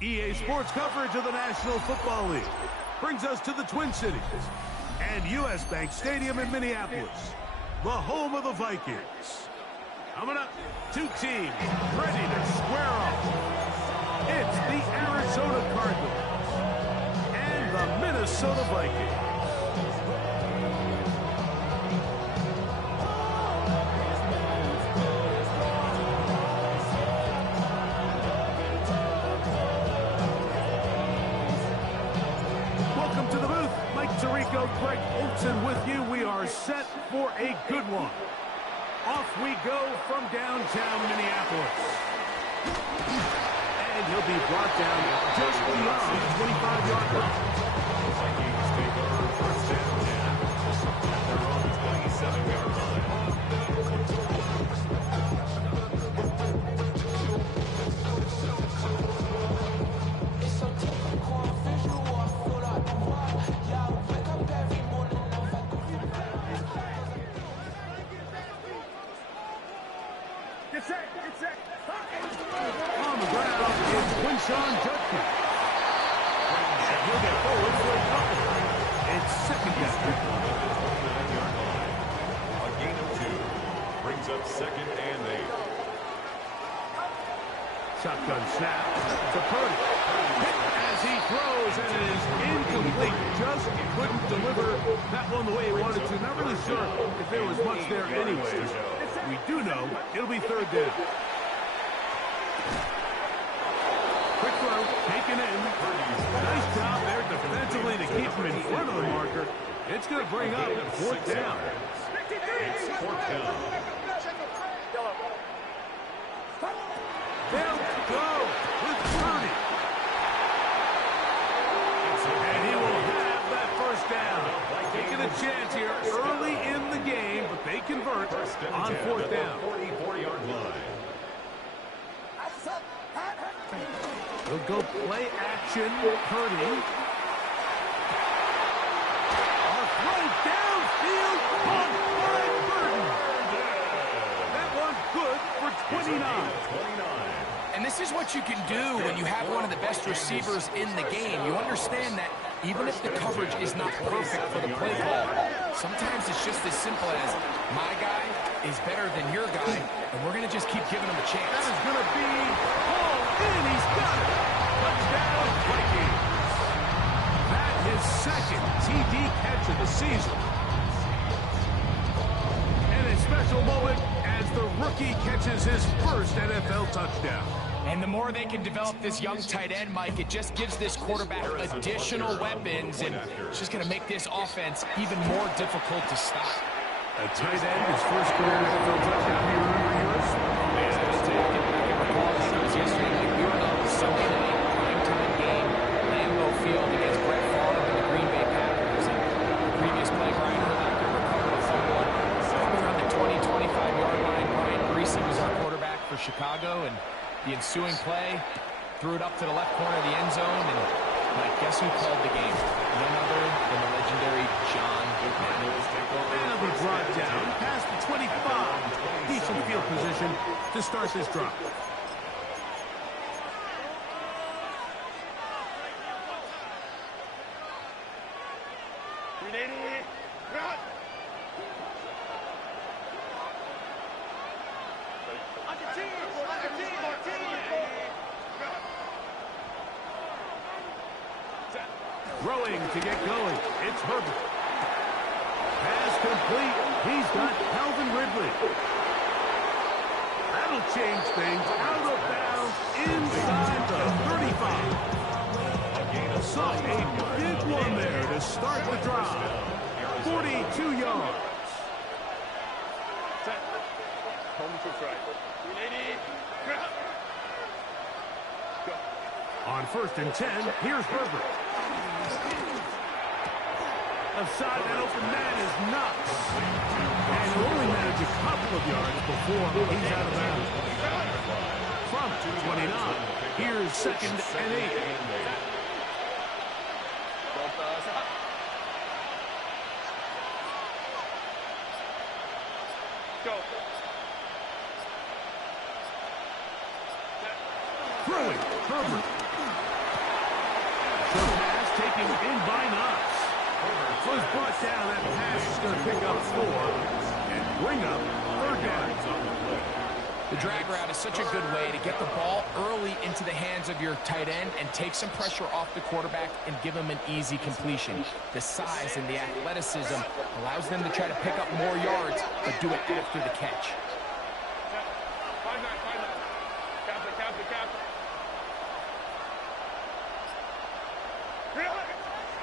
EA Sports coverage of the National Football League brings us to the Twin Cities and U.S. Bank Stadium in Minneapolis, the home of the Vikings. Coming up, two teams ready to square off. It's the Arizona Cardinals and the Minnesota Vikings. Welcome to the booth. Mike Tirico, Greg Olsen with you. We are set for a good one. Off we go from downtown Minneapolis. And he'll be brought down just beyond the 25-yard line. The Vikings take over first down now at their own 27-yard line. On the ground is Quinshon Judkins. And he'll get forward for a couple. It's second down. A gain of 2 brings up 2nd and 8. Shotgun snap to Purdy. As he throws, and it is incomplete. Just couldn't deliver that one the way he wanted to. Not really sure if there was much there anyways. We do know it'll be third down. Quick throw, taken in. Nice job there defensively to keep him in front of the marker. It's going to bring up fourth down. It's fourth down. They'll go with Purdy. And he will have that first down. Taking a chance here early in the game, but they convert on fourth down. 44-yard line. He'll go play action. Purdy. A throw downfield on Brian Burton. That one good for 29. And this is what you can do when you have one of the best receivers in the game. You understand that even if the coverage is not perfect for the play call, sometimes it's just as simple as my guy is better than your guy, and we're going to just keep giving him a chance. That is going to be hauled in. He's got it. Touchdown, Vikings. That is second TD catch of the season. And a special moment as the rookie catches his first NFL touchdown. And the more they can develop this young tight end, Mike, it just gives this quarterback additional weapons, and it's just going to make this offense even more difficult to stop. A tight end, his first career NFL touchdown. Do you remember yours? Yeah, I recall, I think it was yesterday night. We were on the Sunday night primetime game, Lambeau Field against Brett Favre and the Green Bay Packers. And the previous play, Brian Urlacher recovered a fumble. Somewhere around the 20-25-yard line, Brian Greasy was our quarterback for Chicago, and the ensuing play, threw it up to the left corner of the end zone, and Mike, guess who called the game? None other than the legendary John Madden. And he'll be brought down past the 25. Decent field position to start this drive. Throwing to get going. It's Herbert. Pass complete. He's got Calvin Ridley. That'll change things. Out of bounds inside the 35. Saw a big one there to start the drive. 42 yards. On 1st and 10, here's Herbert. Aside that open man is Knox. And he'll only manage a couple of yards before he's out of bounds. From 29, here's 2nd and 8. Throwing, Herbert. in by Knox. Was brought down. That pass is going to pick up 4 and bring up 3rd down. The drag route is such a good way to get the ball early into the hands of your tight end and take some pressure off the quarterback and give him an easy completion. The size and the athleticism allows them to try to pick up more yards, but do it after the catch.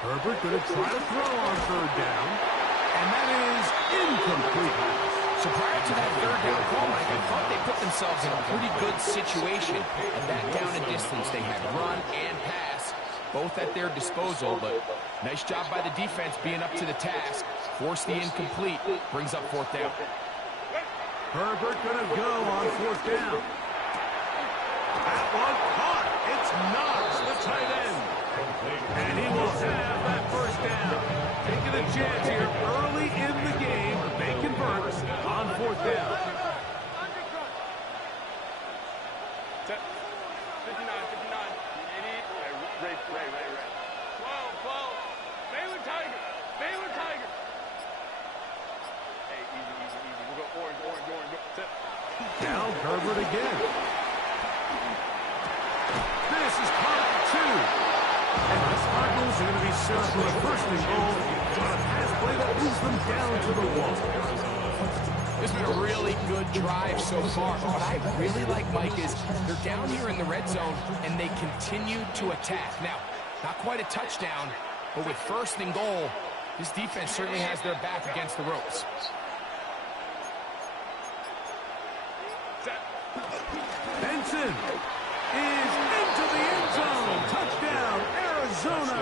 Herbert going to try to throw on 3rd down, and that is incomplete. So prior to that 3rd down call, Mike, I thought they put themselves in a pretty good situation. At that down and distance, they had run and pass, both at their disposal, but nice job by the defense being up to the task. Force the incomplete, brings up 4th down. Herbert going to go on 4th down. That one caught. It's Knox, the tight end. And he will have that 1st down. Taking a chance here early in the game. They convert on 4th down. 59, 59. Ray. 12. Baylor Tiger. Hey, easy. We'll go orange. Now Herbert again. This is caught 2. And the Cardinals are going to be set up for a 1st and goal on a pass play that moves them down to the wall. This has been a really good drive so far. What I really like, Mike, is they're down here in the red zone, and they continue to attack. Now, not quite a touchdown, but with 1st and goal, this defense certainly has their back against the ropes. Benson is into the end zone. Touchdown, Arizona.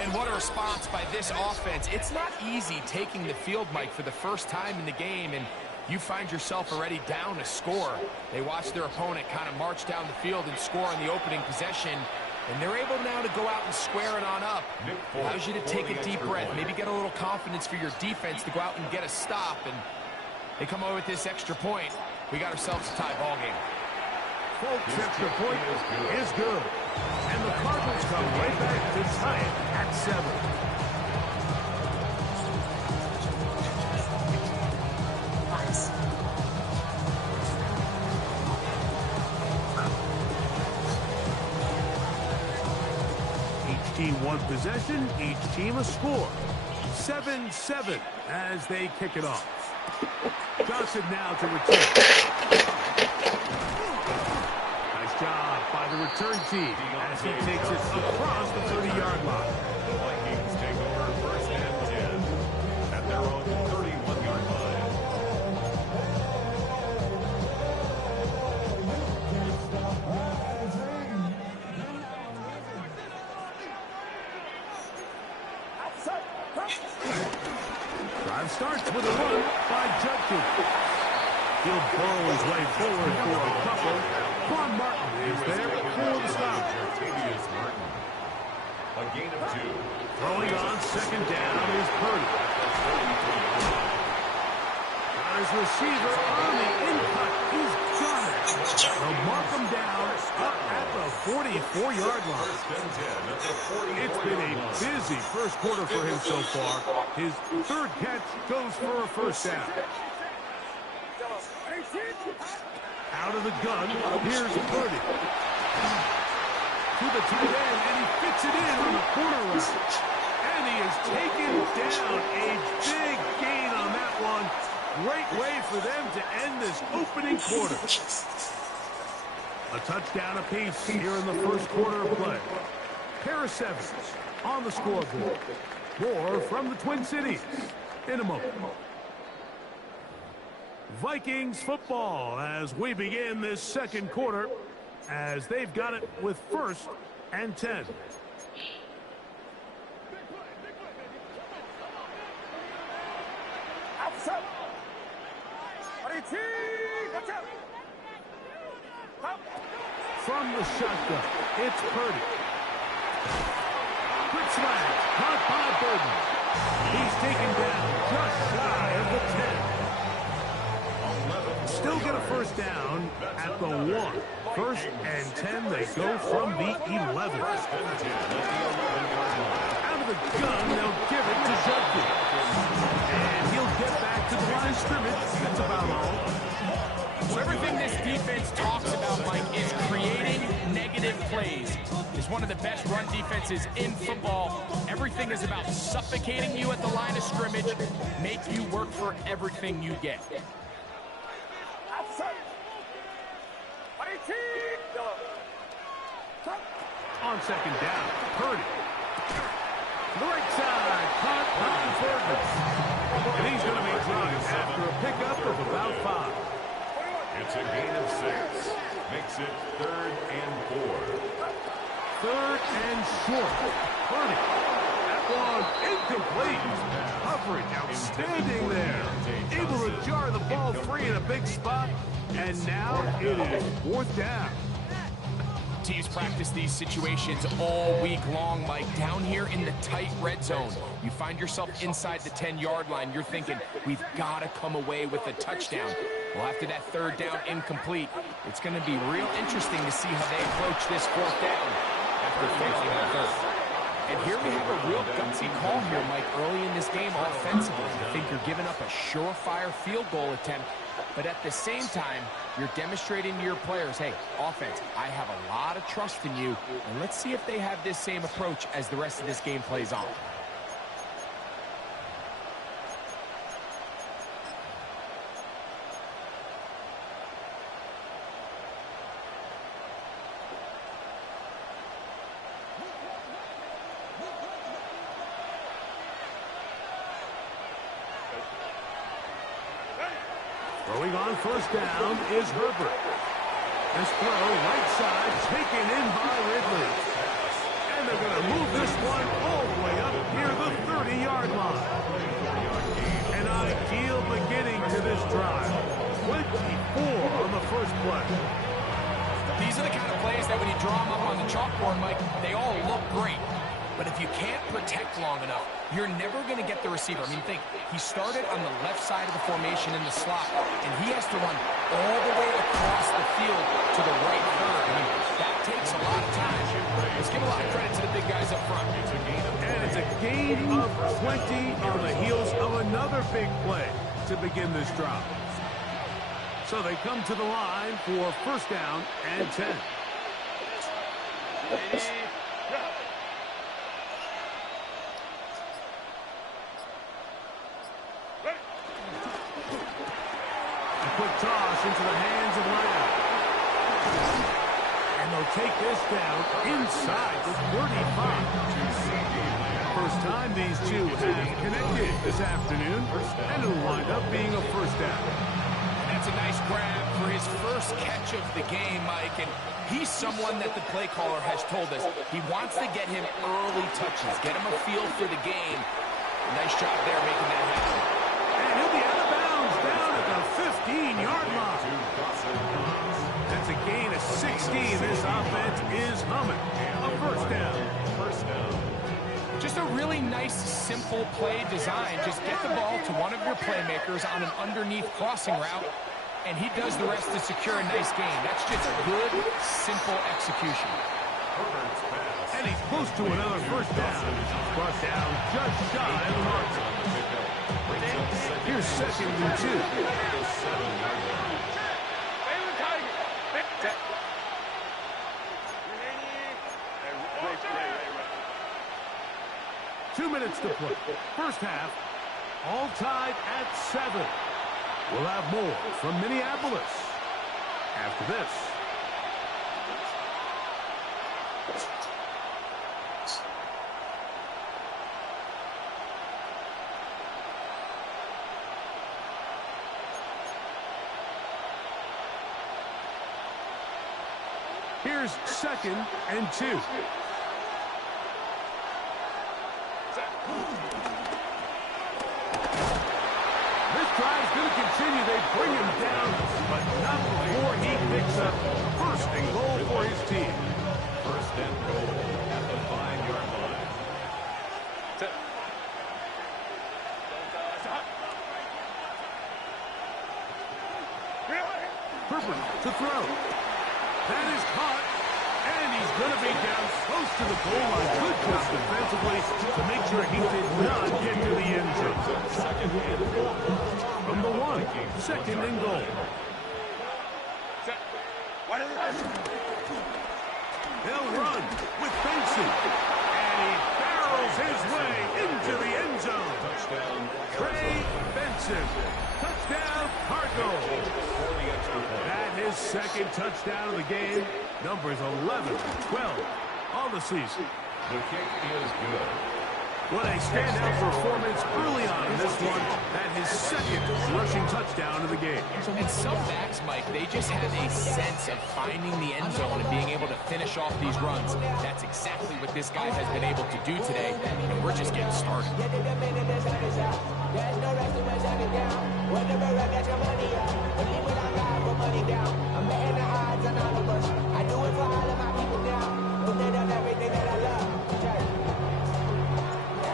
And what a response by this offense. It's not easy taking the field, Mike, for the first time in the game, and you find yourself already down a score. They watch their opponent kind of march down the field and score on the opening possession, and they're able now to go out and square it on up. Allows you to take a deep breath, maybe get a little confidence for your defense to go out and get a stop, and they come away with this extra point. We got ourselves a tie ball game. Folks, extra point is good. And the Cardinals come right back to tie it at 7. Each team one possession, each team a score. 7-7 as they kick it off. Johnson now to return. Nice job by the return team as he takes it across the 30-yard line. The Vikings take over 1st and 10 at their own 31-yard line. Drive starts with a run by Judkins. He'll burrow his way forward for a couple. Quan Martin is there for the stop. Artavius Martin. A gain of 2. Throwing on 2nd down is Purdy. Got his receiver on the in-cut. He's got it. They'll mark him down up at the 44-yard line. 1st and 10 at the 40. It's been a busy first quarter for him so far. His 3rd catch goes for a 1st down. Out of the gun, here's Purdy. To the tight end, and he fits it in on the corner route. And he is taken down. A big gain on that one. Great way for them to end this opening quarter. A touchdown apiece here in the first quarter of play. Pair of 7s on the scoreboard. More from the Twin Cities in a moment. Vikings football as we begin this second quarter as they've got it with 1st and 10. From the shotgun, it's Purdy. Quick smash, caught by Burden. He's taken down just shy of the 10. Still get a first down at the 1. First and 10, they go from the 11. Out of the gun, they'll give it to Judkey. And he'll get back to the line of scrimmage. That's about all. So everything this defense talks about, Mike, is creating negative plays. It's one of the best run defenses in football. Everything is about suffocating you at the line of scrimmage, make you work for everything you get. On second down, Purdy. The right side, caught by Fergus. And he's going to be dropped after a pickup of about 5. It's a gain of 6. Makes it 3rd and 4. 3rd and short. Purdy. That one incomplete. Coverage outstanding there. Able to jar the ball free in a big spot. And now it is 4th down. Teams practice these situations all week long, Mike. Down here in the tight red zone, you find yourself inside the 10-yard line. You're thinking, we've got to come away with a touchdown. Well, after that 3rd down incomplete, it's going to be real interesting to see how they approach this 4th down after failing that 3rd. And here we have a real gutsy call here, Mike, early in this game offensively. I think you're giving up a surefire field goal attempt, but at the same time, you're demonstrating to your players, hey, offense, I have a lot of trust in you, and let's see if they have this same approach as the rest of this game plays on. Throwing on first down is Herbert. This throw, right side, taken in by Ridley. And they're going to move this one all the way up near the 30-yard line. An ideal beginning to this drive. 24 on the first play. These are the kind of plays that when you draw them up on the chalkboard, Mike, they all look great. But if you can't protect long enough, you're never going to get the receiver. I mean, think, he started on the left side of the formation in the slot, and he has to run all the way across the field to the right third. I mean, that takes a lot of time. Let's give a lot of credit to the big guys up front. And it's a gain of 20 on the heels of another big play to begin this drive. So they come to the line for first down and 10. Quick toss into the hands of Lamb. And they'll take this down inside the 35. First time these two have connected this afternoon, and it'll wind up being a first down. That's a nice grab for his first catch of the game, Mike, and he's someone that the play caller has told us he wants to get him early touches, get him a feel for the game. Nice job there making that happen. And he'll be out of bounds down at the 15-yard line. That's a gain of 16. This offense is humming. A first down. Just a really nice, simple play design. Just get the ball to one of your playmakers on an underneath crossing route, and he does the rest to secure a nice gain. That's just good, simple execution. And he's close to another first down. Brought down just shy of the mark. Here's second and 2. 2 minutes to play. First half, all tied at 7. We'll have more from Minneapolis after this. Here's second and 2. This drive's going to continue. They bring him down, but not before he picks up first and goal for his team. First and goal at the 5-yard line. Herbert to throw. That is caught, and he's going to be down close to the goal line. Good job defensively to make sure he did not get to the end zone. From the 1, second and goal. They'll run with Benson, and he barrels his way into the end zone. Trey Benson, touchdown Cardinals. That is second touchdown of the game. Numbers 11 and 12 on the season. The kick is good. What a standout performance early on in this one. That his second rushing touchdown of the game. And some backs, Mike, they just have a sense of finding the end zone and being able to finish off these runs. That's exactly what this guy has been able to do today, and we're just getting started.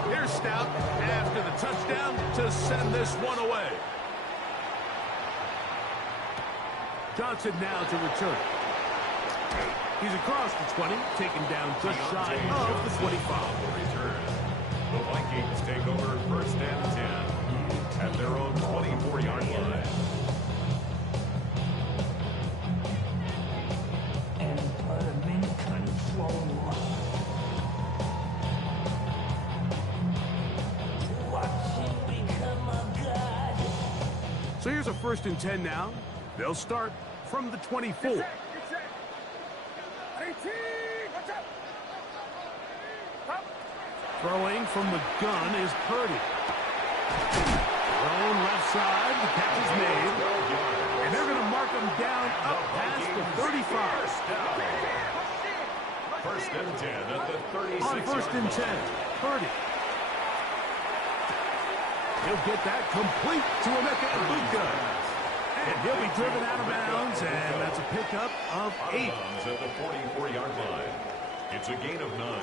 Here's Stout after the touchdown to send this one away. Johnson now to return. He's across the 20, taken down just shy of the 25. The Vikings take over first and 10 at their own 24-yard line. And put him in control. Watch him become a god. So here's a first and 10 now. They'll start from the 24. Throwing from the gun is Purdy. Thrown left side, the catch is made. And they're going to mark him down up past the 35. First and 10 at the 36. On first and 10, Purdy. He'll get that complete to Emeka Egbuka. And he'll be driven out of bounds, and that's a pickup of 8. At the 44-yard line. It's a gain of 9.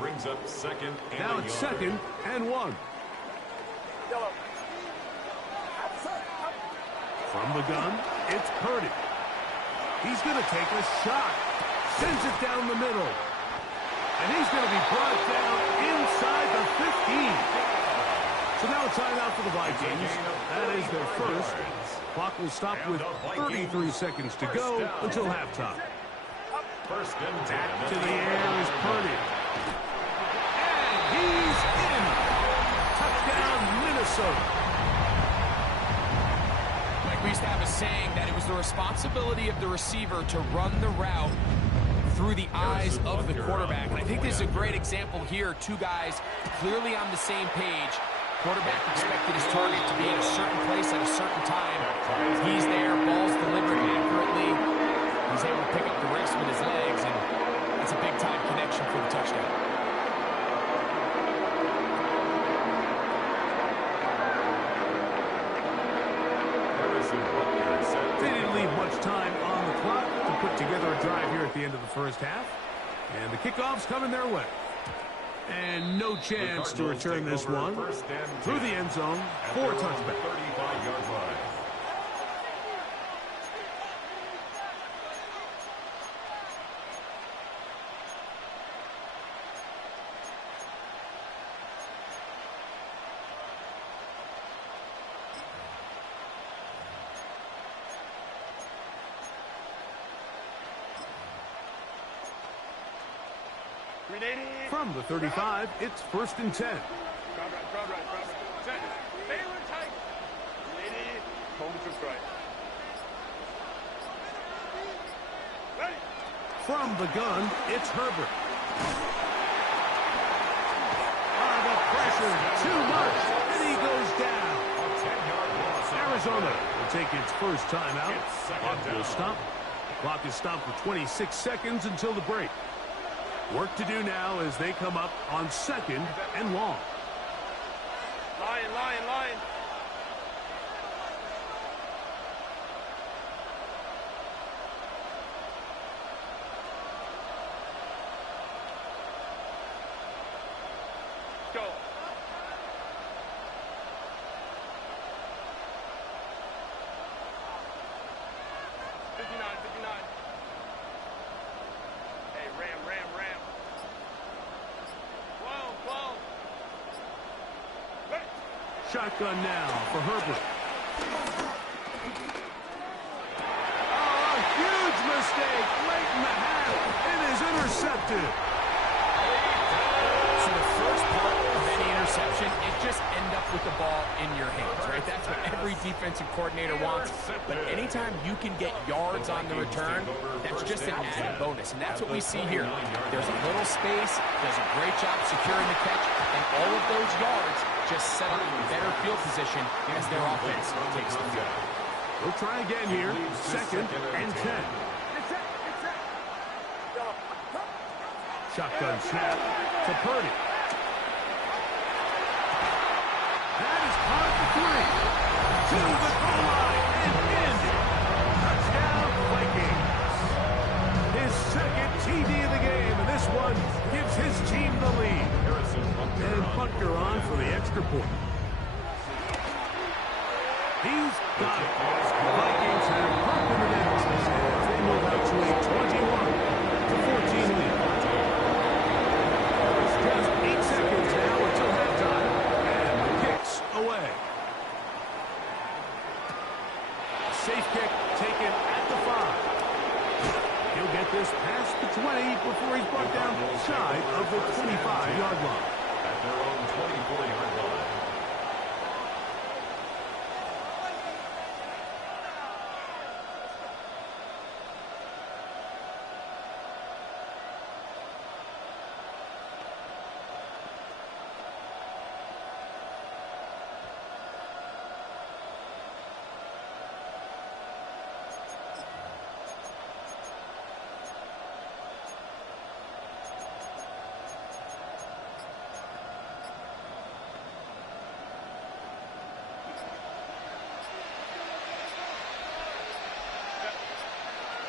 Brings up second and Now it's second and 1. From the gun, it's Purdy. He's going to take a shot. Sends it down the middle. And he's going to be brought down inside the 15. So now a timeout for the Vikings. That is their first. Clock will stop with 33 seconds to go until halftime. First and 10. Back to the air is Purdy. And he's in. Touchdown, Minnesota. Like we used to have a saying that it was the responsibility of the receiver to run the route through the eyes of the quarterback. And I think this is a great example here. Two guys clearly on the same page. Quarterback expected his target to be in a certain place at a certain time. He's there, ball's delivered accurately. He's able to pick up the rest with his legs, and that's a big-time connection for the touchdown. They didn't leave much time on the clock to put together a drive here at the end of the first half. And the kickoff's coming their way. And no chance to return this one through the end zone for a touchback. 35-yard line. From the 35, it's first and 10. From the gun, it's Herbert. The pressure, too much, and he goes down. Arizona will take its first timeout. Clock will stop. The clock is stopped for 26 seconds until the break. Work to do now as they come up on second and long. Line. Go. Shotgun now for Herbert. Oh, a huge mistake late in the half. It is intercepted. So the first part of any interception, it just end up with the ball in your hands, right? That's what every defensive coordinator wants. But anytime you can get yards on the return, that's just an added bonus. And that's what we see here. There's a little space, does a great job securing the catch, and all of those yards just set up a better field position as their offense takes the field. We'll try again here. Second and 10. Shotgun snap to Purdy. That is caught at the 3. To the goal line and in. Touchdown Vikings. His second TD of the game, and this one gives his team the lead. And Butker on for the extra point. He's got it. The Vikings have popped in the net as they move out to a 21-14 lead. Just 8 seconds now until halftime. And the kick's away. Safe kick taken at the 5. He'll get this past the 20 before he's brought down shy of the 25-yard line. At their own 24-yard line.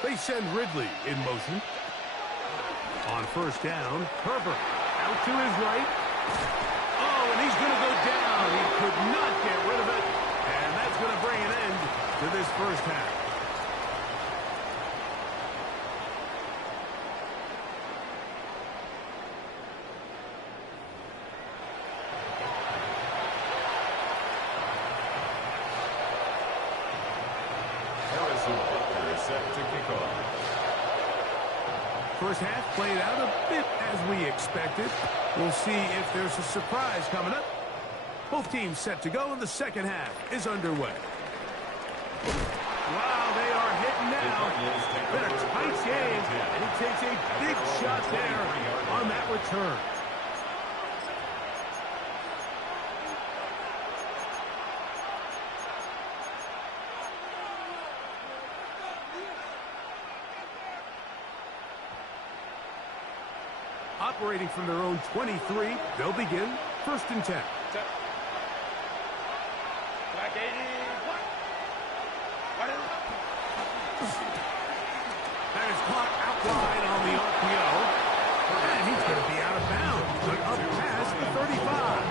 They send Ridley in motion. On first down, Herbert out to his right. Oh, and he's going to go down. He could not get rid of it. And that's going to bring an end to this first half. First half played out a bit as we expected. We'll see if there's a surprise coming up. Both teams set to go, and the second half is underway. Wow, they are hitting now. Been a tight game, and he takes a big shot there on that return. Operating from their own 23, they'll begin first and 10. That is caught out wide on the RPO. And he's going to be out of bounds, but up past the 35.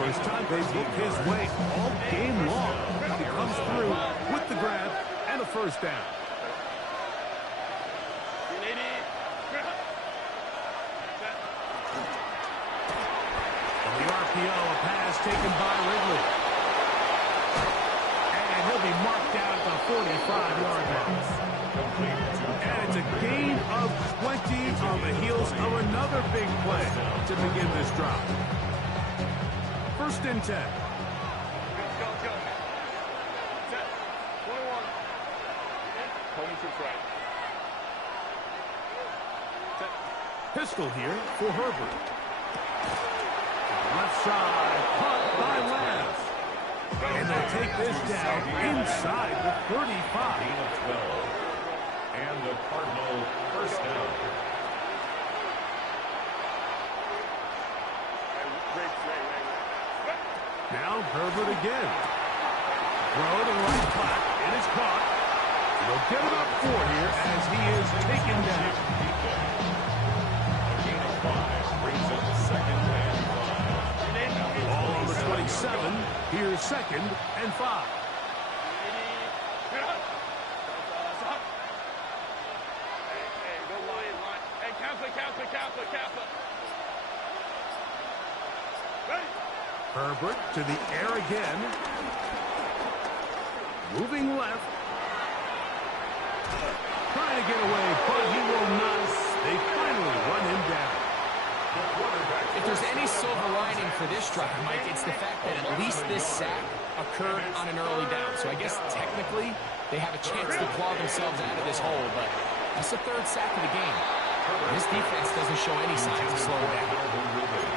First time they've looked his way all game long. He comes through with the grab and a first down. A pass taken by Ridley. And he'll be marked out at the 45-yard line. And it's a gain of 20 on the heels of another big play to begin this drive. First and 10. Pistol here for Herbert. Left side, caught by Lamb. And they'll take this down inside the 35. And the Cardinal first down. Now Herbert again. Throw to the right flat. It is caught. They'll get it up 4 here as he is taken down. A gain of 5 brings up the second and 5. Ball on the 27. Here's second and 5. Herbert to the air again. Moving left. Trying to get away, but he will not. They finally run him down. If there's any silver lining for this drive, Mike, it's the fact that at least this sack occurred on an early down. So I guess technically they have a chance to claw themselves out of this hole, but that's the third sack of the game. This defense doesn't show any signs of slowing down.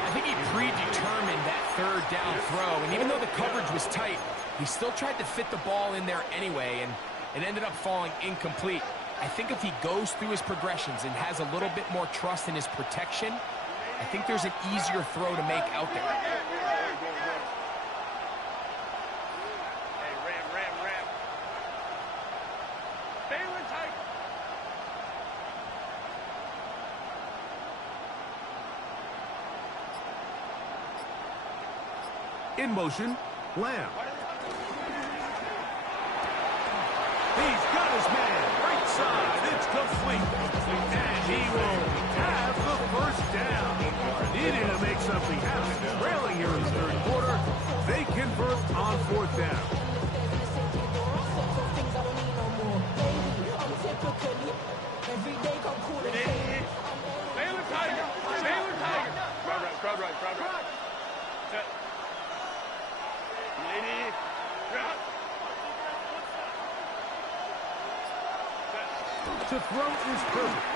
I think he predetermined that third down throw, and even though the coverage was tight, he still tried to fit the ball in there anyway, and it ended up falling incomplete. I think if he goes through his progressions and has a little bit more trust in his protection, I think there's an easier throw to make out there. In motion, Lamb. He's got his man. Right side. It's complete. And he will have the first down. Needing to make something happen. Trailing here in the third quarter. They convert on fourth down. To throw is perfect.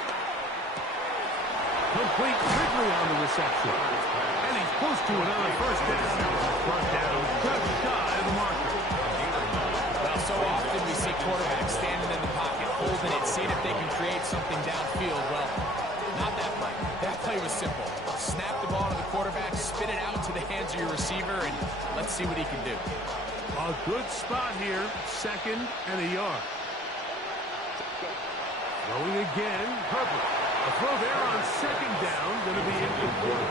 Complete Ridley on the reception. And he's close to another first down. First down just shy of the marker. Well, so often we see quarterbacks standing in the pocket, holding it, seeing if they can create something downfield. Well, not that play. That play was simple. Snap the ball to the quarterback, spin it out into the hands of your receiver, and let's see what he can do. A good spot here. Second and a yard. Throwing again, Herbert. A throw there on second down, going to be incomplete.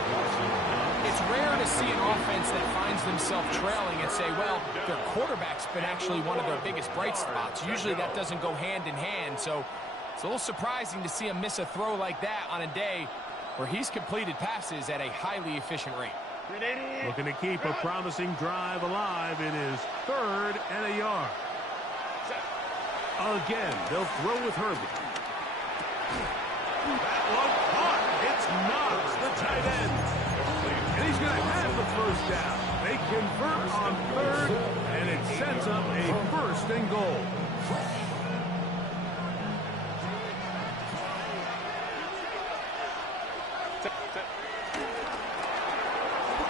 It's rare to see an offense that finds themselves trailing and say, well, their quarterback's been actually one of their biggest bright spots. Usually that doesn't go hand in hand, so it's a little surprising to see him miss a throw like that on a day where he's completed passes at a highly efficient rate. Looking to keep a promising drive alive. It is third and a yard. Again, they'll throw with Herbert. That one caught. It's Knox, the tight end. And he's going to have the first down. They convert on third, and it sets up a first and goal.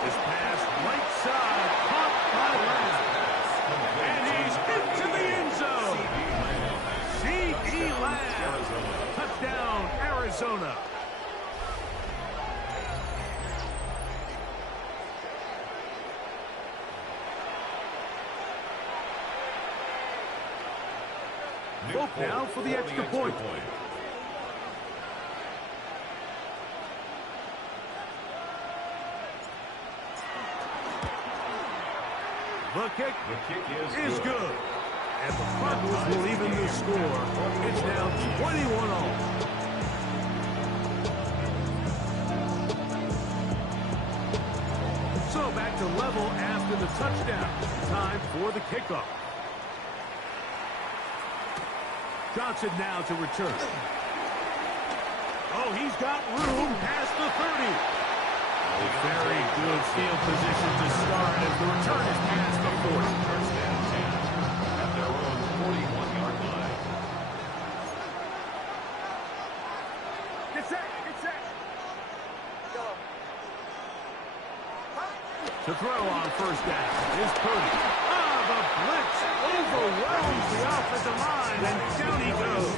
This pass right side, caught by Lamb. And he's into the end zone. C.D. Lamb. Touchdown, Arizona. Vote now for the extra point. The kick is good. And the Cardinals will even the score. It's now 21-all. So back to level after the touchdown. Time for the kickoff. Johnson now to return. Oh, he's got room past the 30. A very good field position to start as the return is past the 40. First and 10 at their own 41-yard line. Get set, get set. To throw on first down is Purdy. The blitz overwhelms the offensive line, and down he goes.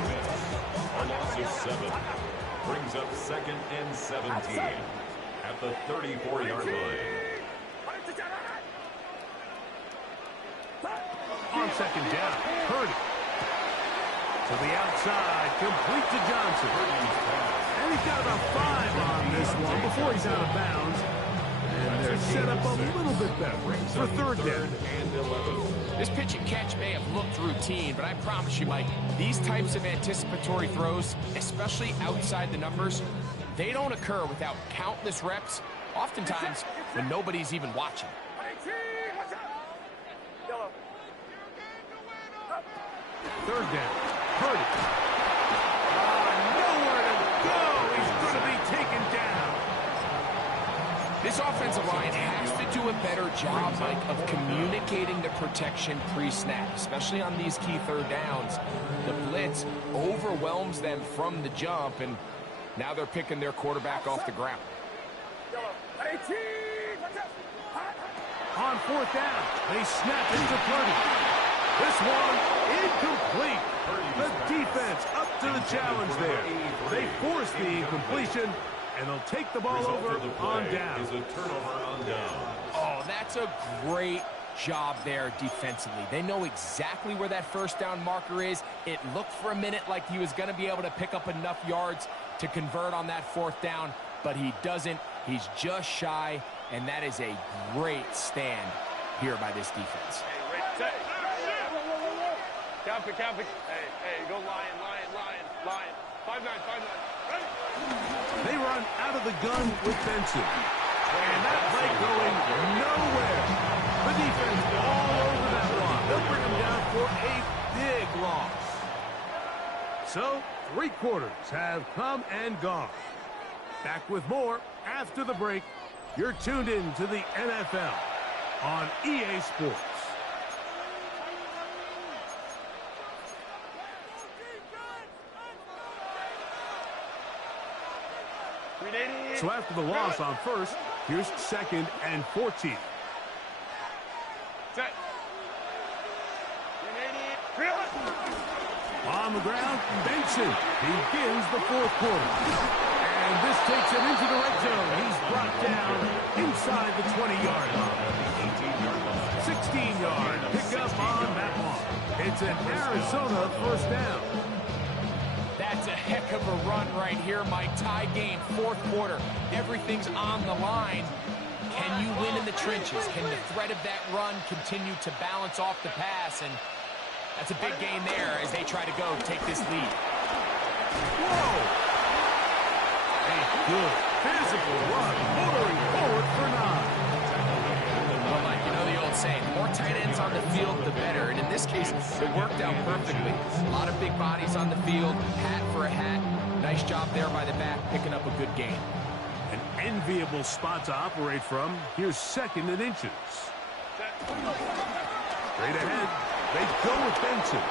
A loss of 7 brings up second and 17 at the 34-yard line. On second down, Purdy. To the outside, complete to Johnson. And he's got about 5 on this one before he's out of bounds. And they're set up a little bit better for third down. This pitch and catch may have looked routine, but I promise you, Mike, these types of anticipatory throws, especially outside the numbers, they don't occur without countless reps, oftentimes when nobody's even watching. Third down. Purdy. Nowhere to go. He's going to be taken down. This offensive line has to do a better job, Mike, of communicating the protection pre-snap, especially on these key third downs. The blitz overwhelms them from the jump, and now they're picking their quarterback off the ground. On fourth down, they snap into Purdy. This one, incomplete. The defense up to the challenge there. They force the incompletion, and they'll take the ball over on down. Is a turnover on down. Oh, that's a great job there defensively. They know exactly where that first down marker is. It looked for a minute like he was going to be able to pick up enough yards to convert on that fourth down, but he doesn't. He's just shy, and that is a great stand here by this defense. Copy. Hey, go Lion. 5-9. They run out of the gun with Benson. And that play going nowhere. The defense all over that line. They'll bring him down for a big loss. So, 3 quarters have come and gone. Back with more after the break. You're tuned in to the NFL on EA Sports. So after the loss on first, here's 2nd and 14. On the ground, Benson begins the 4th quarter. And this takes him into the red zone. He's brought down inside the 20-yard line. 16-yard pickup on that one. It's an Arizona first down. That's a heck of a run right here, Mike. Tie game, 4th quarter. Everything's on the line. Can you win in the trenches? Can the threat of that run continue to balance off the pass? And that's a big gain there as they try to go take this lead. Whoa! A good physical run, motoring forward for 9. Well, Mike, you know the old saying, the more tight ends on the field, the better. And in this case, it worked out perfectly. A lot of big bodies on the field, hat for a hat. Nice job there by the back, picking up a good gain. An enviable spot to operate from. Here's 2nd and inches. Straight ahead, they go with Benson.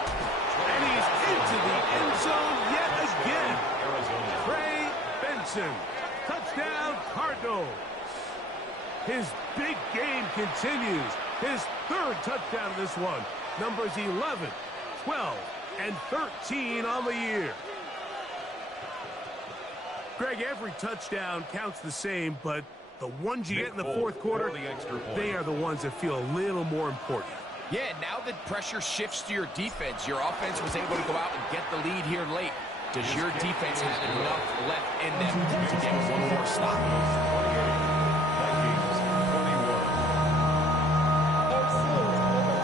And he's into the end zone yet again. Trey Benson. Touchdown, Cardinals. His big game continues. His 3rd touchdown of this one. Numbers 11, 12, and 13 on the year. Greg, every touchdown counts the same, but the ones you get in the 4th quarter, they are the ones that feel a little more important. Yeah, now that pressure shifts to your defense, your offense was able to go out and get the lead here late. Does your defense have enough left in them to get one more stop?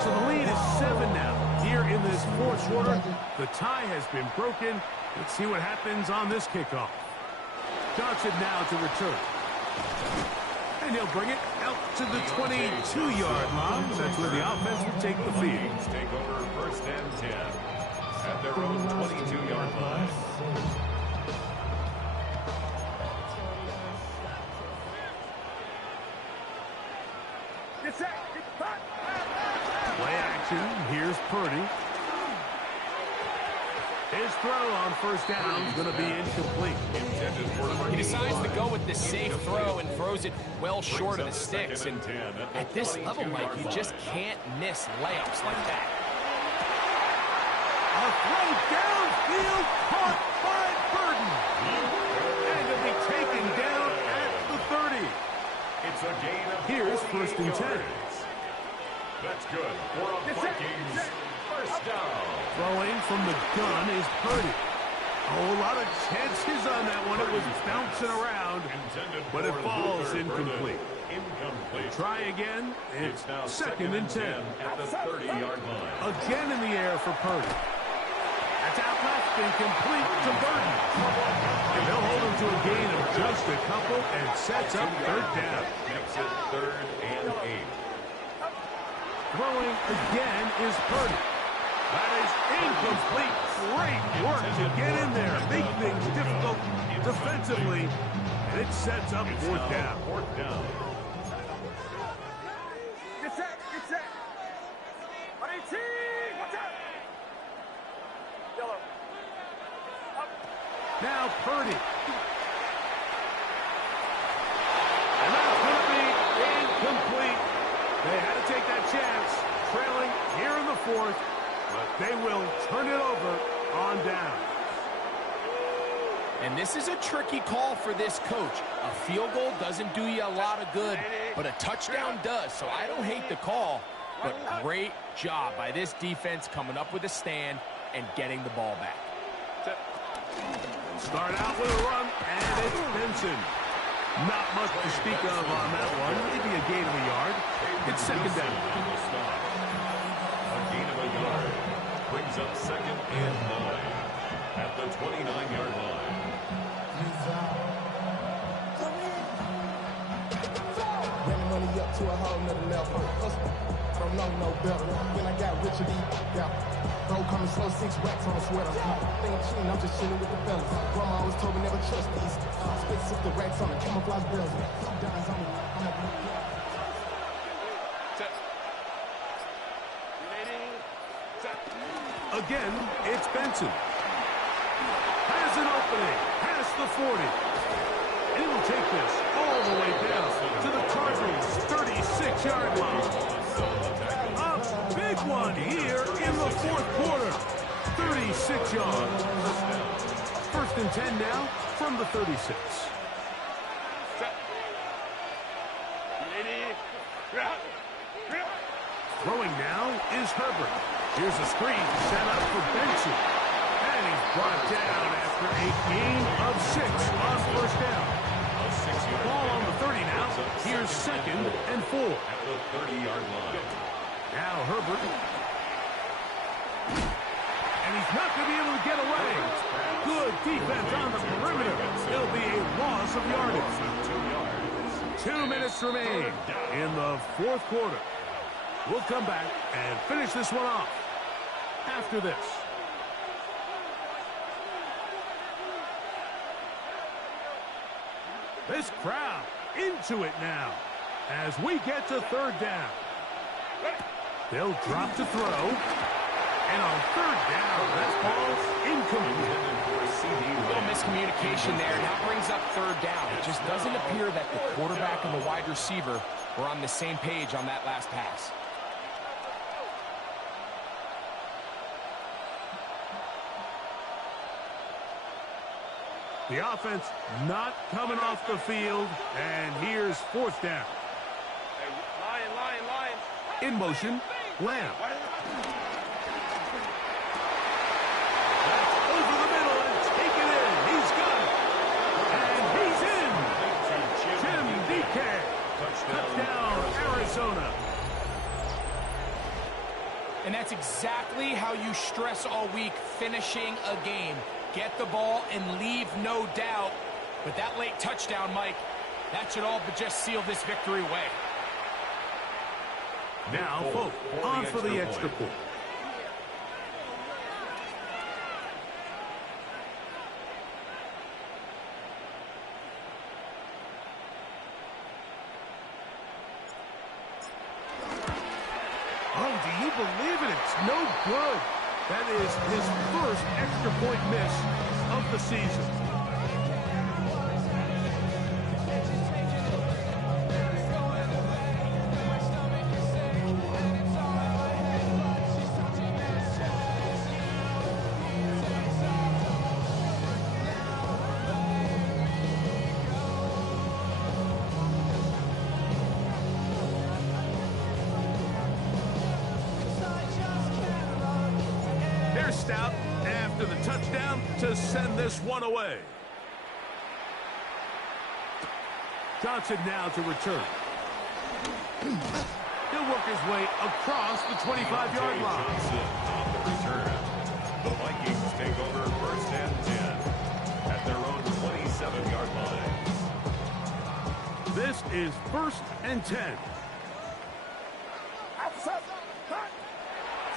So the lead is 7 now. Here in this 4th quarter, the tie has been broken. Let's see what happens on this kickoff. Johnson now to return. And he'll bring it out to the 22-yard line. That's where the offense will take the field. Take over 1st and 10 at their own 22-yard line. Play action. Here's Purdy. His throw on 1st down is going to be incomplete. He decides to go with the safe throw and throws it well short of the sticks. And at this level, Mike, you just can't miss layups like that. A throw downfield caught by Burden. And it'll be taken down at the 30. It's a gain of Here's 1st and 10. That's good for a Vikings first down. Throwing from the gun is Purdy. Oh, a lot of chances on that one. It was bouncing around, but it falls incomplete. Try again. It's now 2nd and 10. At the 30-yard line. Again in the air for Purdy. That's out left and complete to Burden. And they'll hold him to a gain of just a couple and sets up 3rd down. Makes it 3rd and 8. Throwing again is Purdy. That is incomplete. Great work to get in there. Make things difficult defensively. And it sets up fourth down. Fourth down. Get set. Get set. 118. Watch out. Yellow. Now Purdy. And that's going to be incomplete. They had to take that chance, trailing here in the fourth, but they will turn it over on down. And this is a tricky call for this coach. A field goal doesn't do you a lot of good, but a touchdown does. So I don't hate the call, but great job by this defense coming up with a stand and getting the ball back. Start out with a run, and it's Benson. Not much to speak of on that one. Maybe a gain of a yard. It's second down. A gain of a yard brings up second and 9 at the 29-yard line. Ran the money up to a whole nother level. I don't know no better. When I got rich, yeah. Bro, coming slow, 6 racks on a sweater. Think cheating, I'm just chilling with the fellas. Grandma always told me never trust these. Spit 6 racks on the camouflage bells. Dimes on me, I'm a Set. Ready. Set. Again, it's Benson. Has an opening. Past the 40. And he will take this all the way down to the Cardinals' 36-yard line. A big one here in the fourth quarter. 36 yards. First and 10 now from the 36. Set. Ready. Grab. Grab. Throwing now is Herbert. Here's a screen set up for Benson. And he's brought down after a gain of 6 on first down. Ball on the 30 now. Here's second and 4. At the 30-yard line. Now Herbert. And he's not going to be able to get away. Good defense on the perimeter. It'll be a loss of yardage. 2 minutes remain in the fourth quarter. We'll come back and finish this one off after this. This crowd into it now as we get to third down. They'll drop to throw. And on third down, that ball's incomplete. A little miscommunication there, and that brings up third down. It just doesn't appear that the quarterback and the wide receiver were on the same page on that last pass. The offense not coming off the field, and here's fourth down. Hey, lion. In motion, Lamb. That's over the middle and taken in. He's got it. And he's in. Jim DK. Touchdown, Arizona. And that's exactly how you stress all week, finishing a game. Get the ball and leave no doubt. But that late touchdown, Mike, that should all but just seal this victory away. Now, Folk on for the extra point. Oh, do you believe it? It's no good. That is his first extra point miss of the season. Stout after the touchdown to send this one away. Johnson now to return. He'll work his way across the 25-yard line. Johnson on the return. The Vikings take over first and 10 at their own 27-yard line. This is first and 10.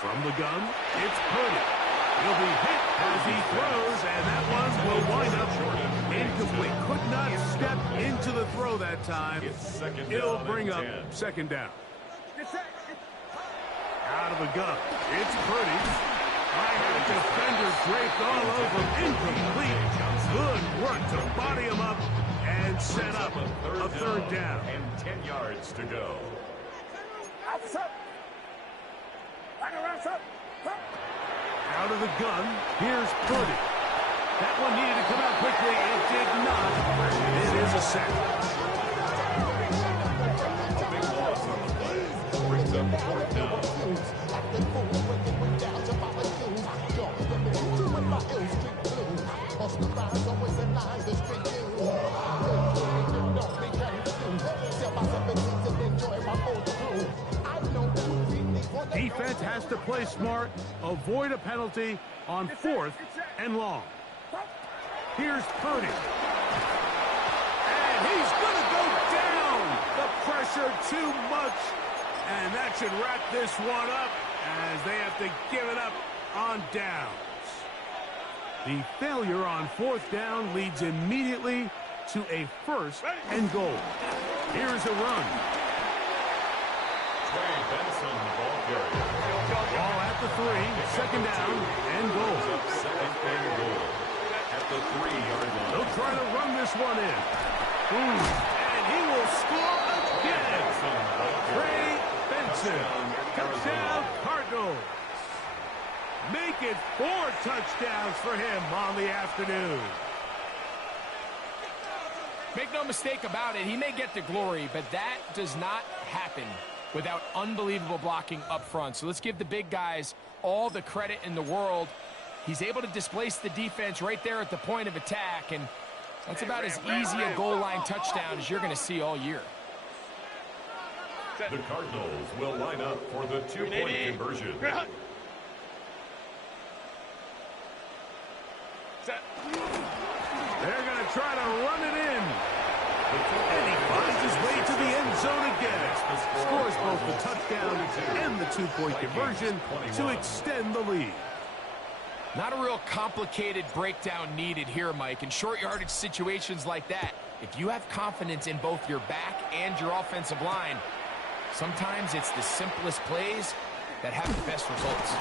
From the gun, it's Purdy. He'll be hit as he throws, and that one will wind up incomplete. Could not step into the throw that time. It'll bring up second down. Out of the gun, it's Purdy. I had a defender draped all over him. Incomplete. Good work to body him up and set up a third down. And 10 yards to go. Out of the gun, here's Purdy. That one needed to come out quickly. It did not. It is a sack. A big loss on the play. Brings up fourth down. Defense has to play smart, avoid a penalty on 4th and long. Here's Purdy. And he's going to go down. The pressure too much. And that should wrap this one up as they have to give it up on downs. The failure on 4th down leads immediately to a 1st and goal. Here's a run. Trey Benson, the ball carrier. Ball at the 3, second down and goal. Second and goal at the 3-yard line. They'll try to run this one in. And he will score again. Trey Benson. Touchdown Cardinals. Make it 4 touchdowns for him on the afternoon. Make no mistake about it, he may get the glory, but that does not happen without unbelievable blocking up front. So let's give the big guys all the credit in the world. He's able to displace the defense right there at the point of attack, and that's about as easy a goal line touchdown as you're going to see all year. The Cardinals will line up for the 2-point conversion. They're going to try to run it in. And he finds his way to the end zone again. Scores both the touchdown and the 2-point conversion to extend the lead. Not a real complicated breakdown needed here, Mike. In short yardage situations like that, if you have confidence in both your back and your offensive line, sometimes it's the simplest plays that have the best results.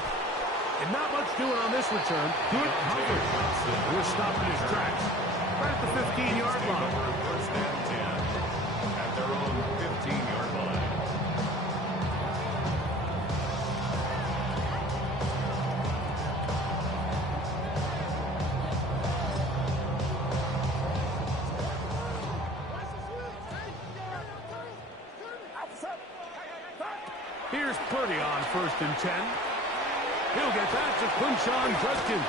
And not much doing on this return. Good coverage. We're stopping his tracks right at the 15-yard line. First and 10 at their own 15-yard line. Here's Purdy on 1st and 10. He'll get that to Quinshon Judkins.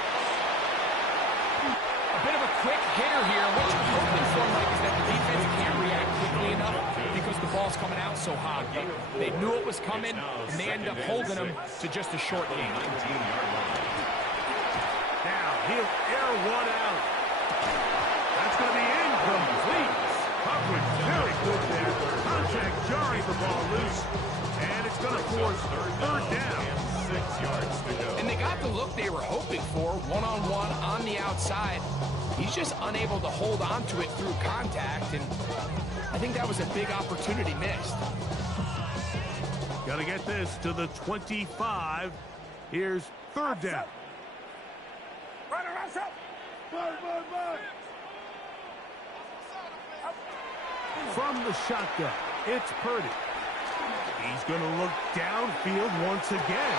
A bit of a quick hitter here. What you're hoping for, Mike, is that the defense can't react quickly enough because the ball's coming out so hot. They knew it was coming, and they end up holding them to just a short game. Now he'll air one out. That's going to be incomplete. Coverage very good there. Contact jarring the ball loose. And it's going to force third down. 6 yards to go. And they got the look they were hoping for, one-on-one on the outside. He's just unable to hold on to it through contact, and I think that was a big opportunity missed. Got to get this to the 25. Here's third down. From the shotgun, it's Purdy. He's going to look downfield once again.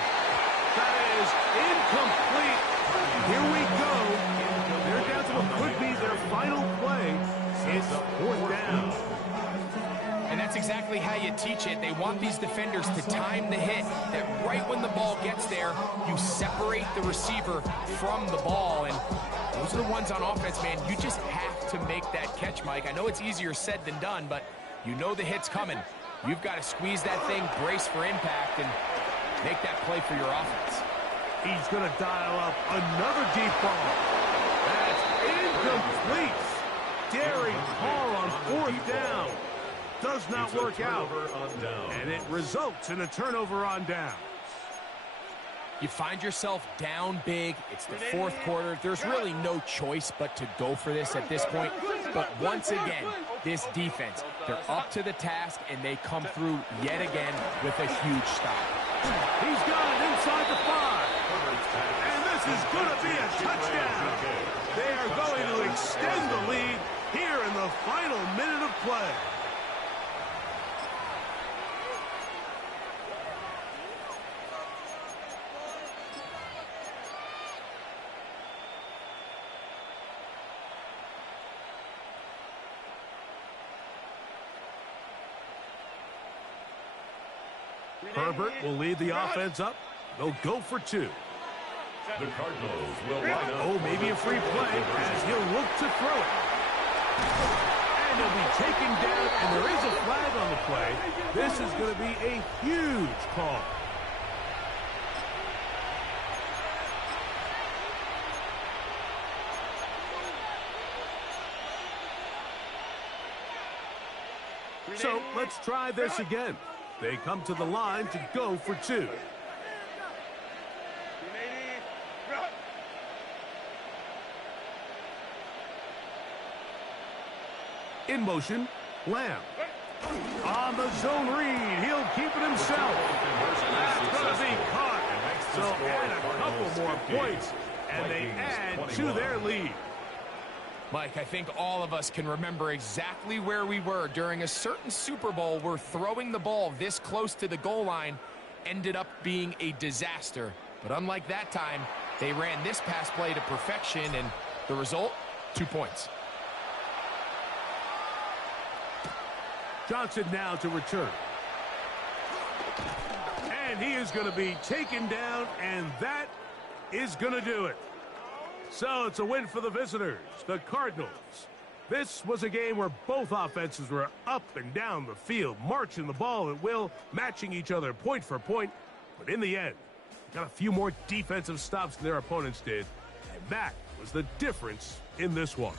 That is incomplete. Here we go. They're down to what could be their final play. It's 4th down. And that's exactly how you teach it. They want these defenders to time the hit, that right when the ball gets there, you separate the receiver from the ball. And those are the ones on offense, man. You just have to make that catch, Mike. I know it's easier said than done, but you know the hit's coming. You've got to squeeze that thing, brace for impact, and make that play for your offense. He's going to dial up another deep ball. That's incomplete. Daring call on 4th down. Does not work out. And it results in a turnover on down. You find yourself down big. It's the fourth quarter. There's really no choice but to go for this at this point. But once again, this defense, they're up to the task, and they come through yet again with a huge stop. He's got it inside the 5. And this is going to be a touchdown. They are going to extend the lead here in the final minute of play. Herbert will lead the offense up. They'll go for 2. The Cardinals will line up. Oh, maybe a free play as he'll look to throw it. And he'll be taken down, and there is a flag on the play. This is going to be a huge call. So let's try this again. They come to the line to go for 2. In motion, Lamb. On the zone read, he'll keep it himself. That's going to be caught. So add a couple more points, and they add to their lead. Mike, I think all of us can remember exactly where we were during a certain Super Bowl where throwing the ball this close to the goal line ended up being a disaster. But unlike that time, they ran this pass play to perfection, and the result, 2 points. Johnson now to return. And he is going to be taken down, and that is going to do it. So it's a win for the visitors, the Cardinals. This was a game where both offenses were up and down the field, marching the ball at will, matching each other point for point. But in the end, got a few more defensive stops than their opponents did, and that was the difference in this one.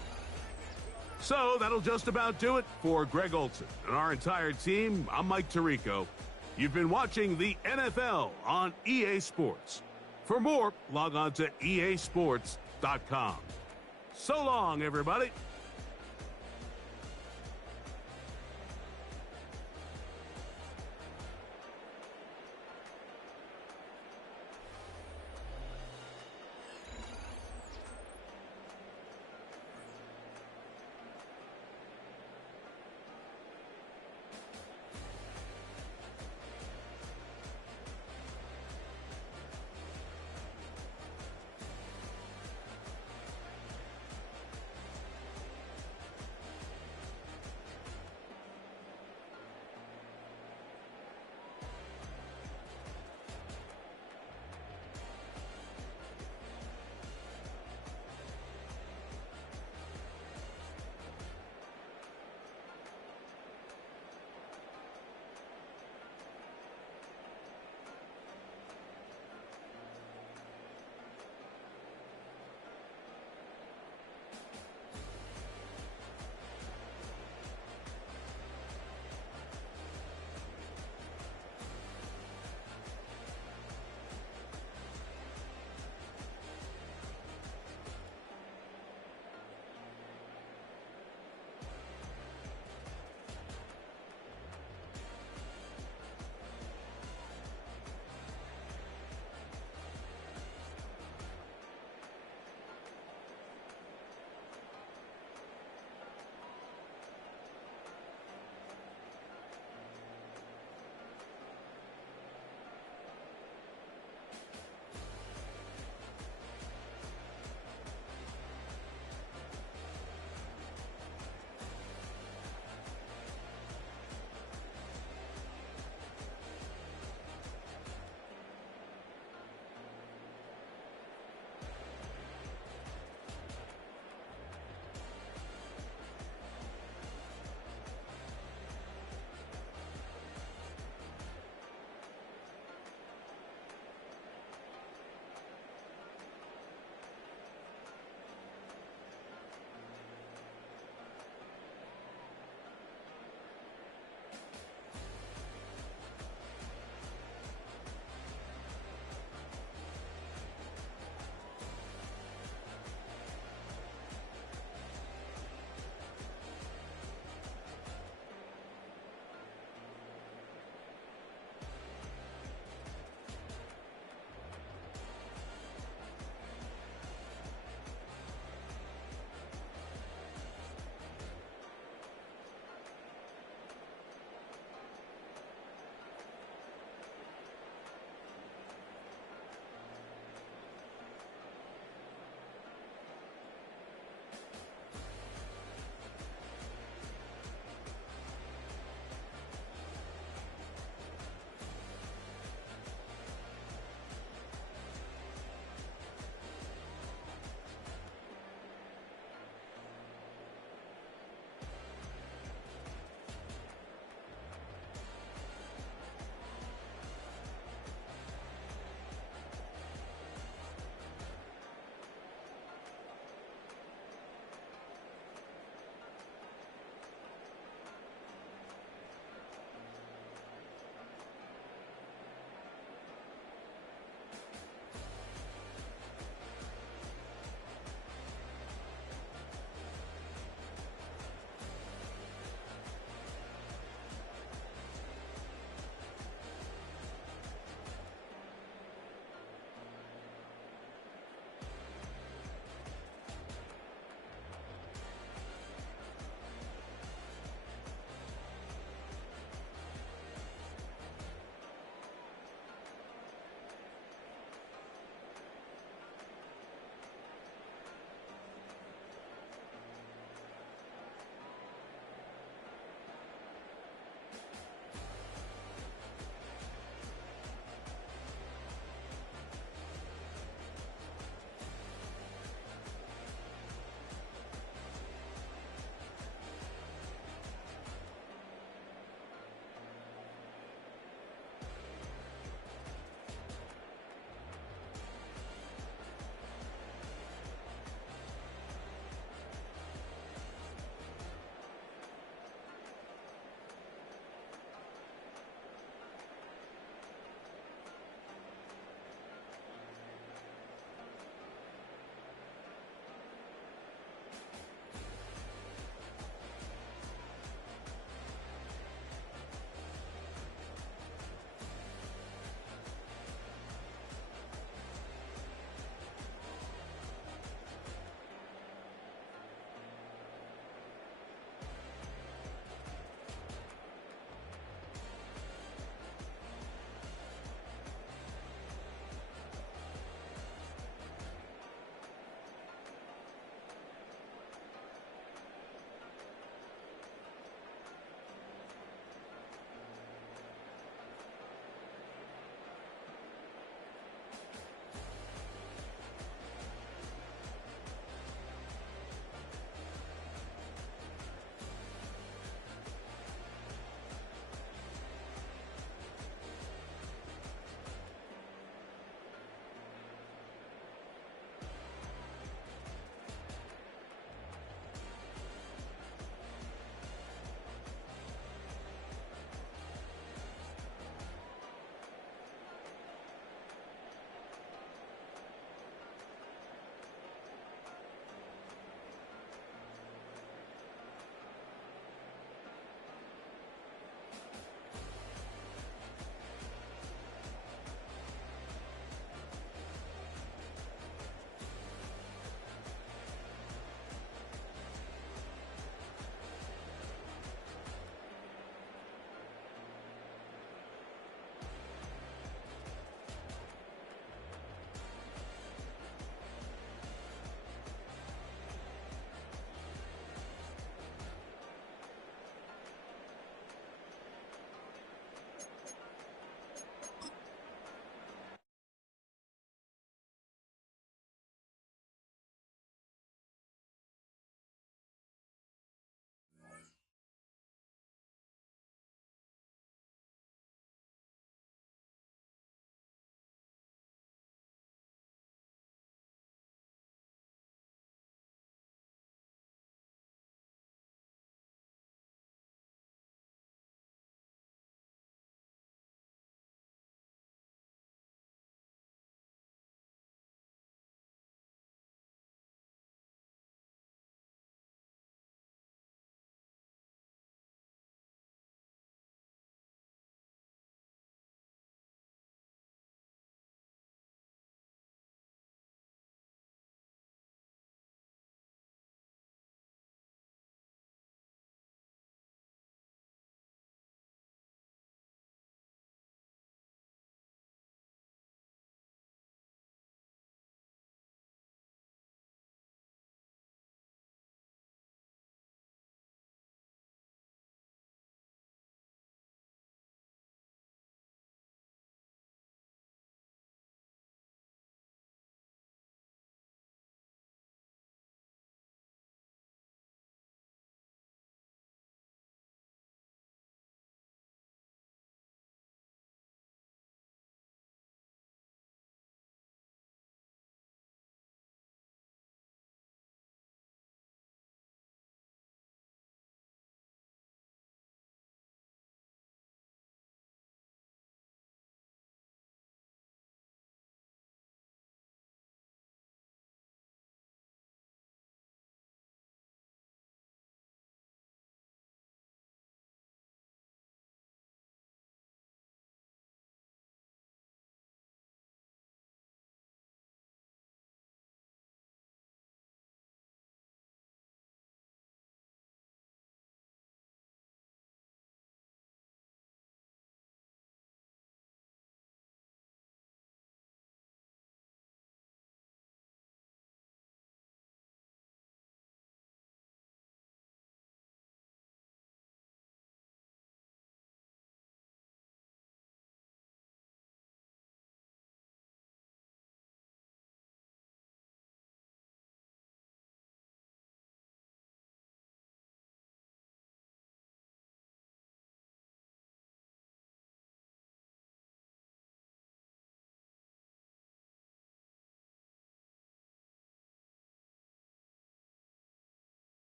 So that'll just about do it for Greg Olsen and our entire team. I'm Mike Tirico. You've been watching the NFL on EA Sports. For more, log on to easports.com. So long, everybody.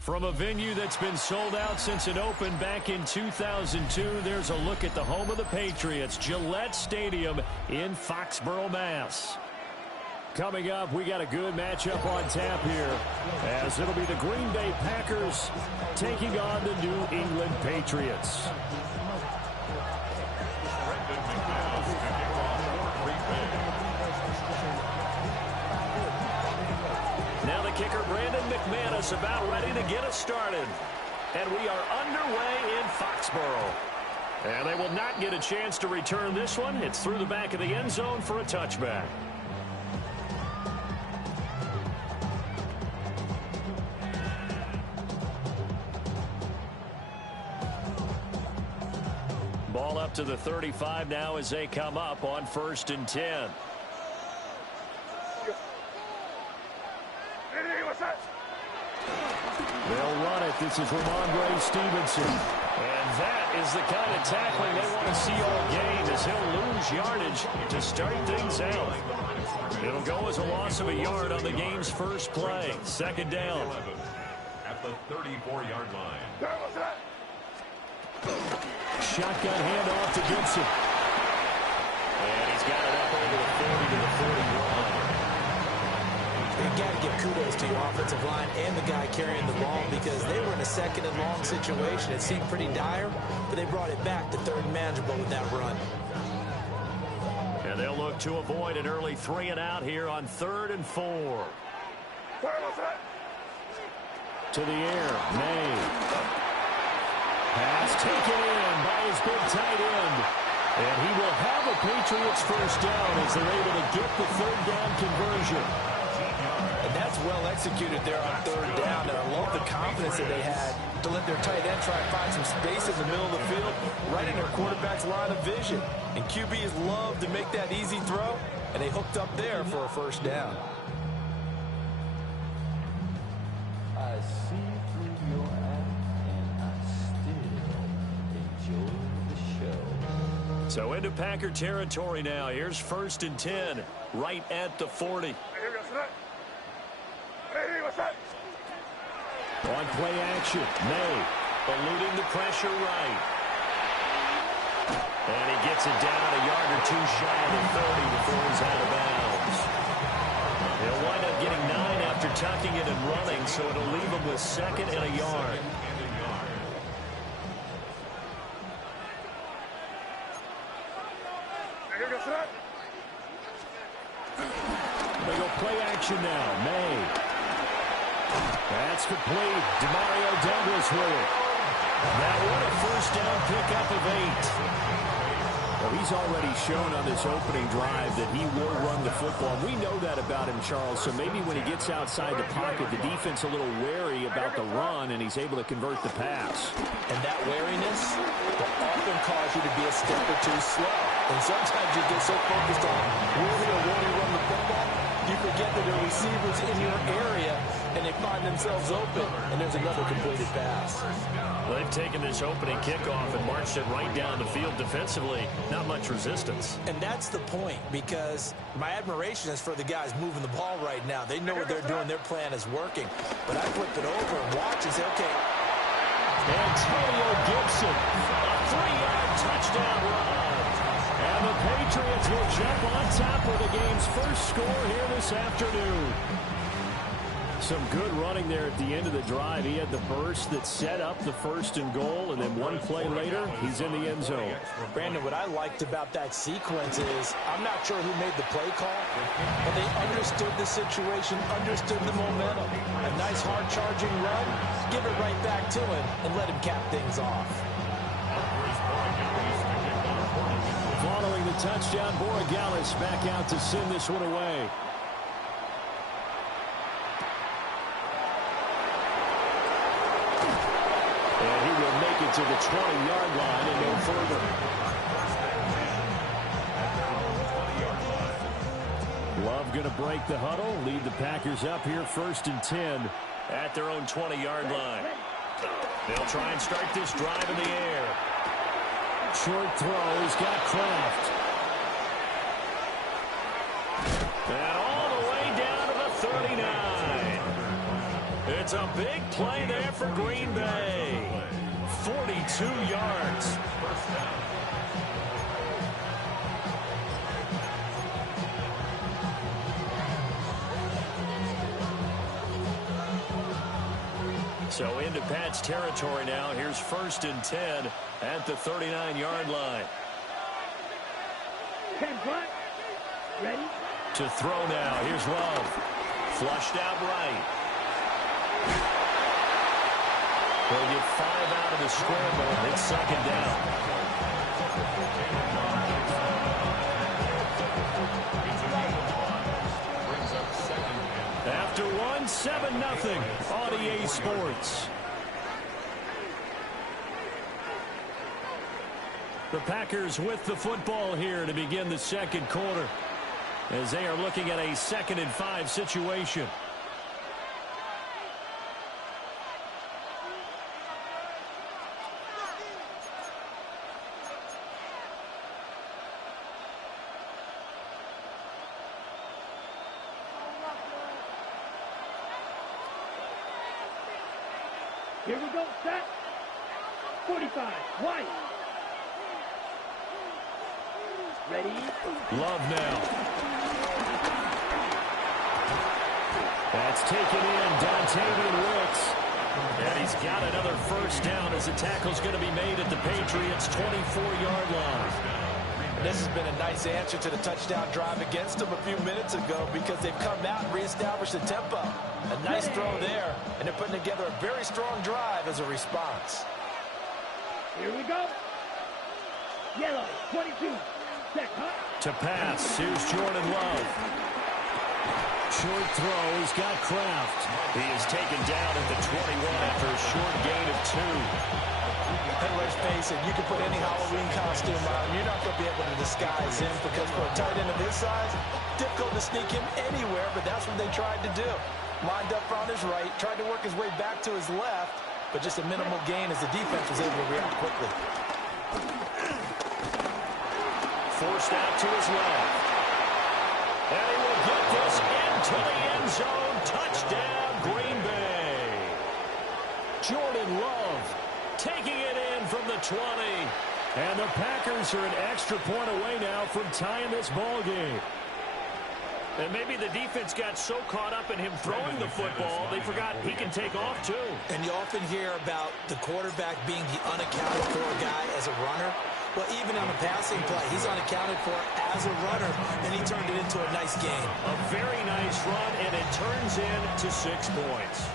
From a venue that's been sold out since it opened back in 2002, there's a look at the home of the Patriots, Gillette Stadium in Foxborough, Mass. Coming up, we got a good matchup on tap here, as it'll be the Green Bay Packers taking on the New England Patriots. Now the kicker, Brandon McManus, about ready to get us started. And we are underway in Foxborough. And they will not get a chance to return this one. It's through the back of the end zone for a touchback. Ball up to the 35 now as they come up on 1st and 10. They'll run it. This is Ramondre Stevenson. And that is the kind of tackling they want to see all game, as he'll lose yardage to start things out. It'll go as a loss of a yard on the game's first play. 2nd down. At the 34-yard line. Shotgun handoff to Gibson. And he's got it up over the 40 to the 41. You got to give kudos to your offensive line and the guy carrying the ball, because they were in a 2nd and long situation. It seemed pretty dire, but they brought it back to 3rd and manageable with that run. And they'll look to avoid an early 3 and out here on 3rd and 4. To the air, May. Pass taken in by his big tight end. And he will have a Patriots first down as they're able to get the 3rd down conversion. And that's well executed there on 3rd down. And I love the confidence that they had to let their tight end try and find some space in the middle of the field, right in their quarterback's line of vision. And QBs love to make that easy throw, and they hooked up there for a first down. I see through your act, and I still enjoy the show. So into Packer territory now. Here's 1st and 10, right at the 40. On play action, May eluding the pressure right. And he gets it down a yard or 2 shy of the 30 before he's out of bounds. He'll wind up getting 9 after tucking it and running, so it'll leave him with 2nd and a yard. They go play action now. May. That's complete. Demario Douglas with it. Now what a first down pickup of 8. Well, he's already shown on this opening drive that he will run the football. We know that about him, Charles, so maybe when he gets outside the pocket, the defense a little wary about the run, and he's able to convert the pass. And that wariness will often cause you to be a step or 2 slow. And sometimes you get so focused on really or won't he run the football, you forget that there are receivers in your area, and they find themselves open, and there's another completed pass. Well, they've taken this opening kickoff and marched it right down the field defensively. Not much resistance. And that's the point, because my admiration is for the guys moving the ball right now. They know what they're doing. Their plan is working. But I flip it over and watch and say, okay. Antonio Gibson, a 3-yard touchdown run. And the Patriots will jump on top of the game's first score here this afternoon. Some good running there at the end of the drive. He had the burst that set up the 1st and goal, and then one play later, he's in the end zone. Brandon, what I liked about that sequence is I'm not sure who made the play call, but they understood the situation, understood the momentum. A nice hard-charging run, give it right back to him, and let him cap things off. Following the touchdown, Borregales back out to send this one away. And he will make it to the 20-yard line and no further. Love going to break the huddle, lead the Packers up here 1st and 10 at their own 20-yard line. They'll try and start this drive in the air. Short throw, he's got Kraft. And all the way down to the 39. It's a big play there for Green Bay. 42 yards. So into Pat's territory now. Here's 1st and 10 at the 39-yard line. 10 front. Ready? To throw now. Here's Love. Flushed out right. They'll get 5 out of the scramble. It's 2nd down. After one, 7-0 on EA Sports. The Packers with the football here to begin the 2nd quarter, as they are looking at a 2nd and 5 situation. Here we go, set. 45, White. Ready? Love now. That's taken in, Dontavian Wicks. And he's got another 1st down as the tackle's going to be made at the Patriots' 24-yard line. This has been a nice answer to the touchdown drive against them a few minutes ago because they've come out and reestablished the tempo. A nice throw there, and they're putting together a very strong drive as a response. Here we go. Yellow, 22. Set, huh? To pass, here's Jordan Love. Short throw, he's got Kraft. He is taken down at the 21 after a short gain of 2. And let's face it, you can put any Halloween costume on, you're not going to be able to disguise him because for a tight end of his size, difficult to sneak him anywhere, but that's what they tried to do. Lined up on his right, tried to work his way back to his left, but just a minimal gain as the defense was able to react quickly. Forced out to his left. And he will get this into the end zone. Touchdown, Green Bay. Jordan Love taking it in from the 20. And the Packers are an extra point away now from tying this ball game. And maybe the defense got so caught up in him throwing the football, they forgot he can take off too. And you often hear about the quarterback being the unaccounted for guy as a runner. Well, even on a passing play, he's unaccounted for as a runner, and he turned it into a nice game. A very nice run, and it turns into 6 points.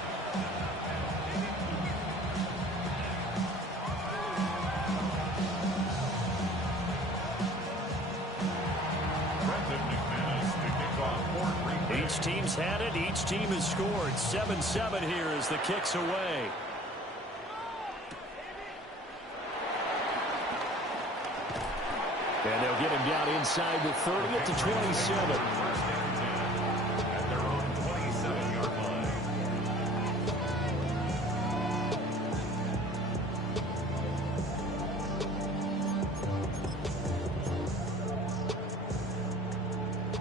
Each team's had it. Each team has scored. 7-7 here as the kick's away. And they'll get him down inside the 30 at the 27. At their own 27-yard line.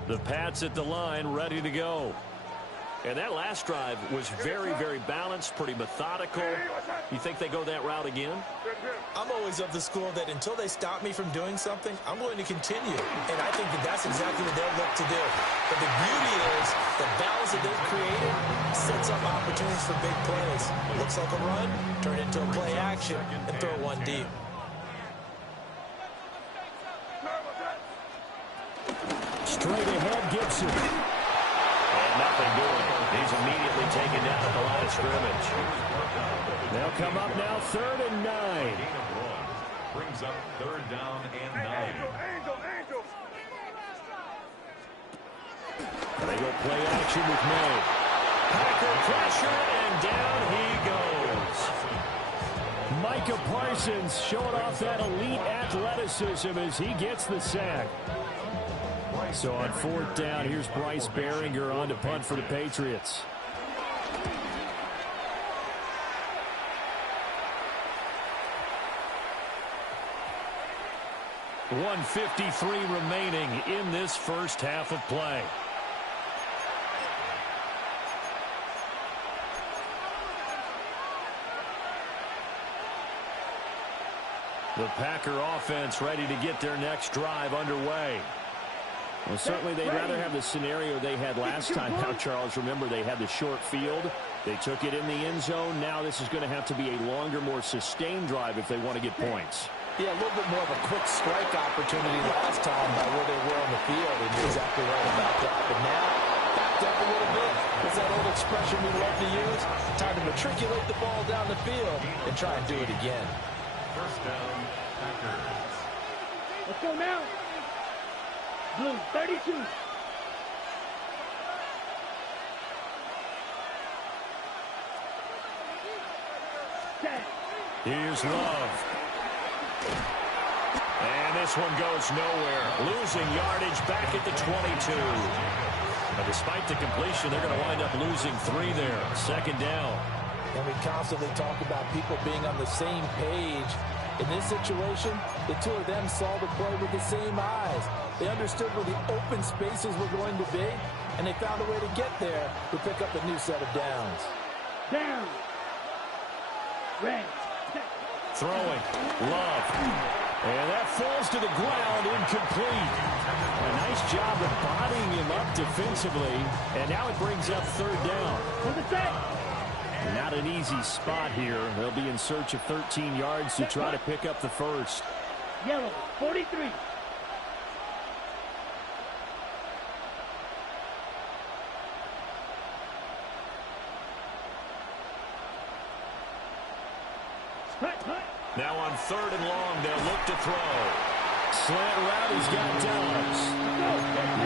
The Pats at the line, ready to go. And that last drive was very, very balanced, pretty methodical. You think they go that route again? I'm always of the school that until they stop me from doing something, I'm going to continue. And I think that that's exactly what they'll look to do. But the beauty is the balance that they've created sets up opportunities for big plays. Looks like a run, turn it into a play action, and throw one deep. Straight ahead, Gibson. And nothing doing. He's immediately taken down at the line of scrimmage. They'll come up now 3rd and 9. Brings up 3rd down and 9. They go play action with May. Packer pressure, and down he goes. Micah Parsons showing off that elite athleticism as he gets the sack. So on 4th down, here's Bryce Baringer on to punt for the Patriots. .153 remaining in this first half of play. The Packer offense ready to get their next drive underway. Well, certainly they'd rather have the scenario they had last time. Now, Charles, remember they had the short field. They took it in the end zone. Now this is going to have to be a longer, more sustained drive if they want to get points. Yeah, a little bit more of a quick strike opportunity last time by where they were on the field, and you're exactly right about that. But now, backed up a little bit. It's that old expression we love to use. Time to matriculate the ball down the field and try and do it again. 1st down, Packers. Let's go now. Blue, 32. Here's Love. And this one goes nowhere. Losing yardage back at the 22. But despite the completion, they're going to wind up losing 3 there. 2nd down. And we constantly talk about people being on the same page. In this situation, the two of them saw the play with the same eyes. They understood where the open spaces were going to be, and they found a way to get there to pick up a new set of downs. Down. Red. Throwing. Love. And that falls to the ground, incomplete. A nice job of bodying him up defensively, and now it brings up 3rd down. Not an easy spot here. They'll be in search of 13 yards to try to pick up the first. Yellow, 43. Now on 3rd and long, they'll look to throw. Slant route, he's got Dobbs.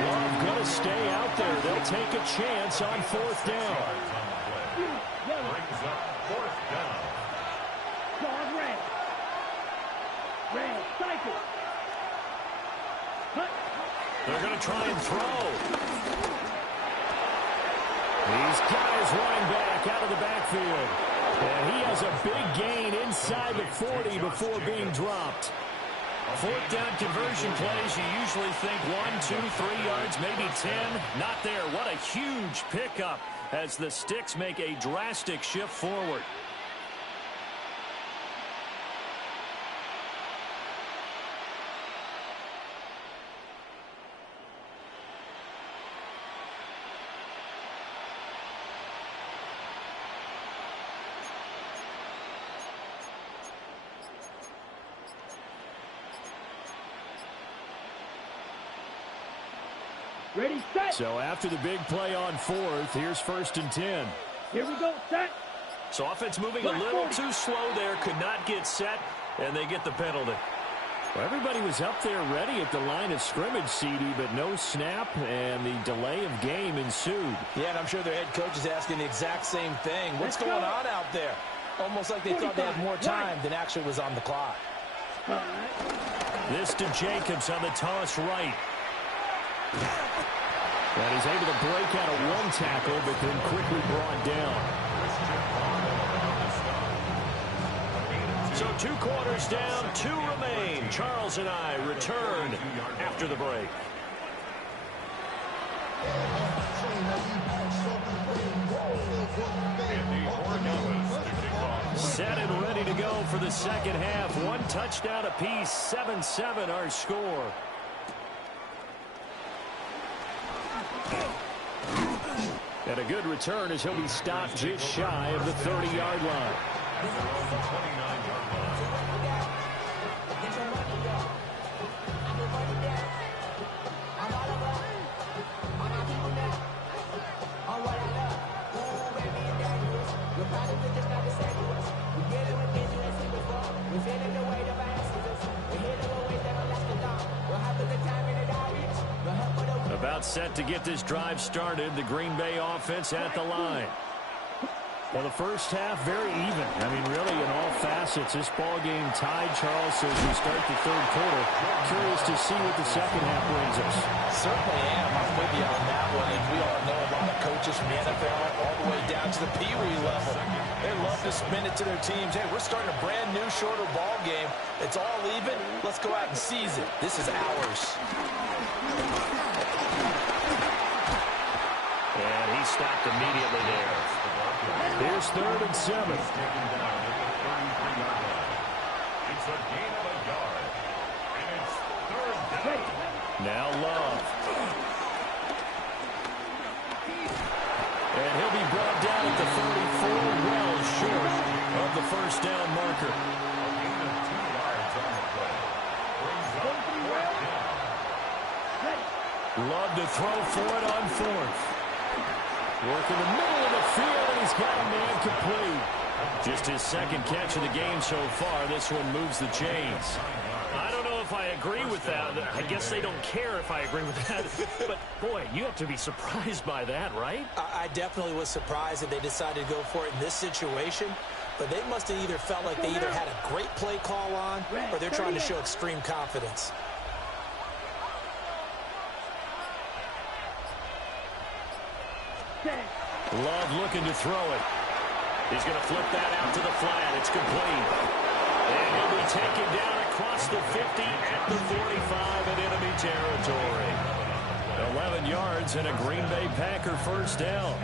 Love going to stay out there. They'll take a chance on 4th down. Brings up 4th down. Dog red. Red, cycle. They're going to try and throw. He's got his running back out of the backfield. And he has a big gain inside the 40 before being dropped. 4th down conversion plays, you usually think 1, 2, 3 yards, maybe 10. Not there. What a huge pickup as the Sticks make a drastic shift forward. Ready, set. So after the big play on 4th, here's 1st and 10. Here we go, set. So offense moving a little too slow there, could not get set, and they get the penalty. Well, everybody was up there ready at the line of scrimmage, CD, but no snap, and the delay of game ensued. Yeah, and I'm sure their head coach is asking the exact same thing. What's going on out there? Almost like they thought they had more time than actually was on the clock. This to Jacobs on the toss right. And he's able to break out of one tackle, but then quickly brought down. So 2 quarters down, 2 remain. Charles and I return after the break. Set and ready to go for the second half. One touchdown apiece, 7-7 our score. And a good return as he'll be stopped just shy of the 30-yard line. 29-yard line. About set to get this drive started. The Green Bay offense at the line. Well, the first half, very even. I mean, really, in all facets, this ball game tied, Charles, so as we start the third quarter. Curious to see what the second half brings us. Certainly am. I'm with you on that one. And we all know a lot of coaches from the NFL all the way down to the Pee Wee level. They love to spin it to their teams. Hey, we're starting a brand new, shorter ball game. It's all even. Let's go out and seize it. This is ours. And he stopped immediately there. Here's 3rd and 7. It's a gain of a yard. And it's 3rd down. Now Love. And he'll be brought down at the 34, well short of the first down marker. A gain of 2 yards on the play. Brings up 4th down. Love to throw for it on 4th. Work in the middle of the field, and he's got a man complete. Just his second catch of the game so far. This one moves the chains. I don't know if I agree with that. I guess they don't care if I agree with that. But, boy, you have to be surprised by that, right? I definitely was surprised that they decided to go for it in this situation. But they must have either felt like they either had a great play call on or they're trying to show extreme confidence. Love looking to throw it. He's going to flip that out to the flat. It's complete. And he'll be taken down across the 50 at the 45 in enemy territory. 11 yards and a Green Bay Packer first down.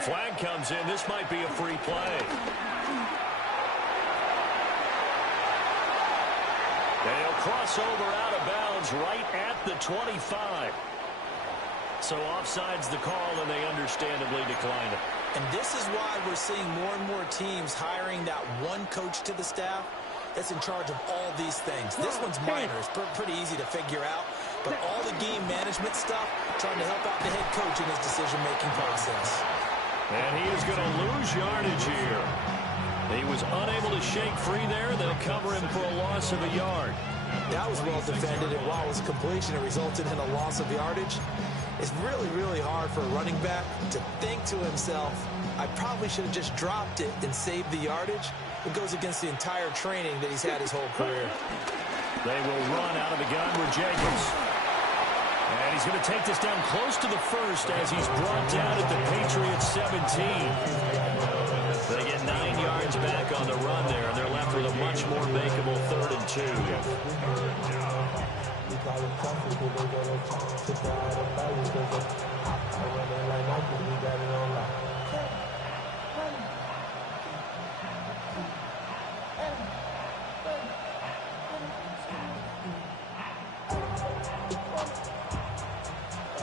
Flag comes in. This might be a free play. They'll cross over out of bounds right at the 25. So offside's the call, and they understandably declined it. And this is why we're seeing more and more teams hiring that one coach to the staff that's in charge of all these things. This one's minor. It's pretty easy to figure out. But all the game management stuff, trying to help out the head coach in his decision-making process. And he is going to lose yardage here. He was unable to shake free there. They'll cover him for a loss of a yard. That was well defended, and while it was a completion, it resulted in a loss of yardage. It's really, really hard for a running back to think to himself, I probably should have just dropped it and saved the yardage. It goes against the entire training that he's had his whole career. They will run out of the gun with Jacobs. And he's going to take this down close to the first as he's brought down at the Patriots 17. They get 9 yards back on the run there, and they're left with a much more makeable 3rd and 2.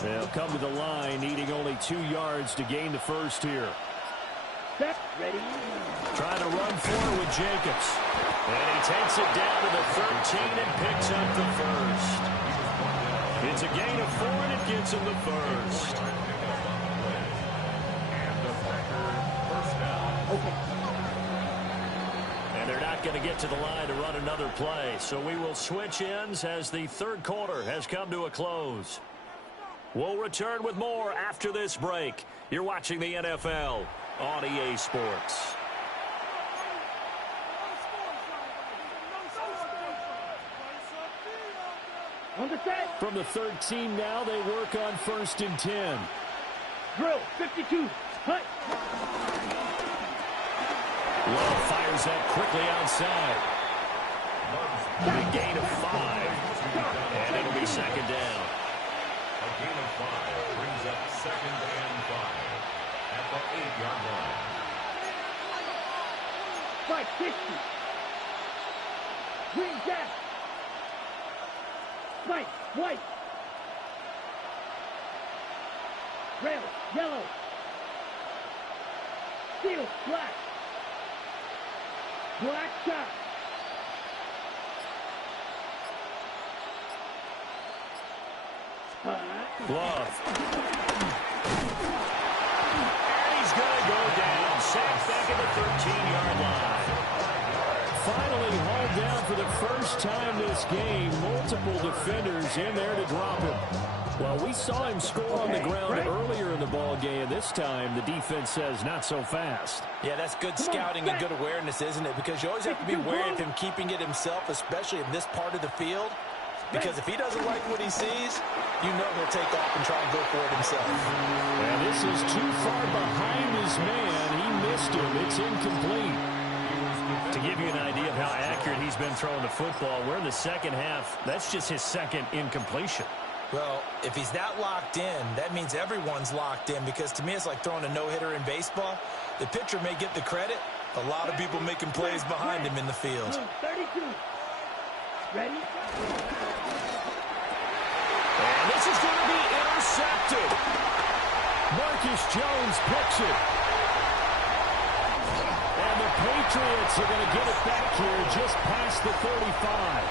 They'll come to the line, needing only 2 yards to gain the first here. Ready. Trying to run forward with Jacobs. And he takes it down to the 13 and picks up the first. It's a gain of 4, and it gives him the first. And they're not going to get to the line to run another play. So we will switch ends as the third quarter has come to a close. We'll return with more after this break. You're watching the NFL on EA Sports. From the 13 now, they work on 1st and 10. Drill, 52. Hut. Love fires that quickly outside. Love's A gain of 5, and it'll be second down. A gain of 5 brings up second and 5 at the 8-yard line. Fight 60. Green gas. Fight white. Rail yellow. Steel black. Black shot. Glove. And he's going to go down. Sacked back at the 13-yard line. Finally hauled down for the first time this game. Multiple defenders in there to drop him. Well, we saw him score on the ground earlier in the ball game. This time, the defense says not so fast. Yeah, that's good scouting and good awareness, isn't it? Because you always have to be wary of him keeping it himself, especially in this part of the field. Because if he doesn't like what he sees, you know he'll take off and try and go for it himself. And this is too far behind his man. He missed him. It's incomplete. To give you an idea of how accurate he's been throwing the football, we're in the second half. That's just his second incompletion. Well, if he's that locked in, that means everyone's locked in, because to me it's like throwing a no-hitter in baseball. The pitcher may get the credit. A lot of people making plays behind him in the field. 32. Ready? And this is going to be intercepted. Marcus Jones picks it. And the Patriots are going to get it back here just past the 35.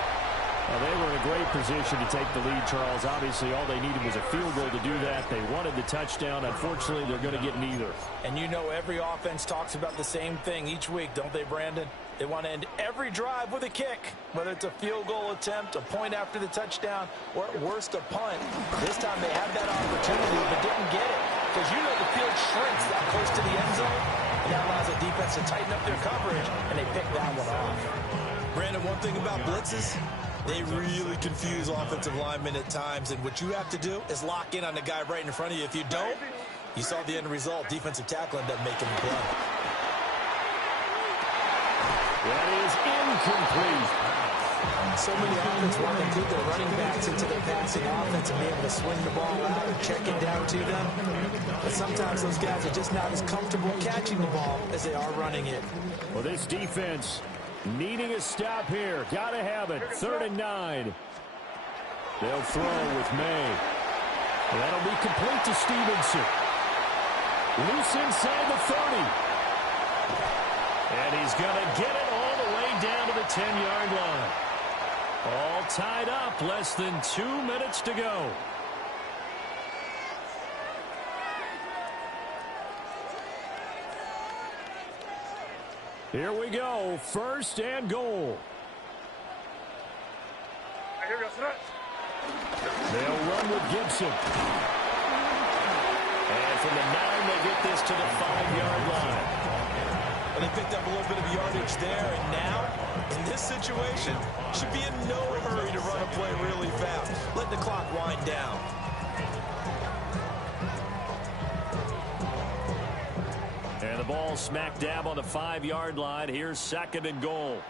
Well, they were in a great position to take the lead, Charles. Obviously, all they needed was a field goal to do that. They wanted the touchdown. Unfortunately, they're going to get neither. And you know every offense talks about the same thing each week, don't they, Brandon? They want to end every drive with a kick, whether it's a field goal attempt, a point after the touchdown, or at worst, a punt. This time they had that opportunity but didn't get it, because you know the field shrinks that close to the end zone, and that allows the defense to tighten up their coverage, and they picked that one off. Brandon, one thing about blitzes, they really confuse offensive linemen at times, and what you have to do is lock in on the guy right in front of you. If you don't, you saw the end result. Defensive tackle ended up making the play. That is incomplete. So many offenses want to include their running backs into their passing offense and be able to swing the ball out or check it down to them. But sometimes those guys are just not as comfortable catching the ball as they are running it. Well, this defense needing a stop here. Got to have it. 3rd and 9. They'll throw with May. And that'll be complete to Stevenson. Loose inside the 30. And he's going to get it all the way down to the 10-yard line. All tied up. Less than 2 minutes to go. Here we go. 1st and goal. They'll run with Gibson. And from the 9, they get this to the 5-yard line. And they picked up a little bit of yardage there, and now, in this situation, should be in no hurry to run a play really fast. Let the clock wind down. And the ball smack dab on the 5-yard line. Here's 2nd and goal.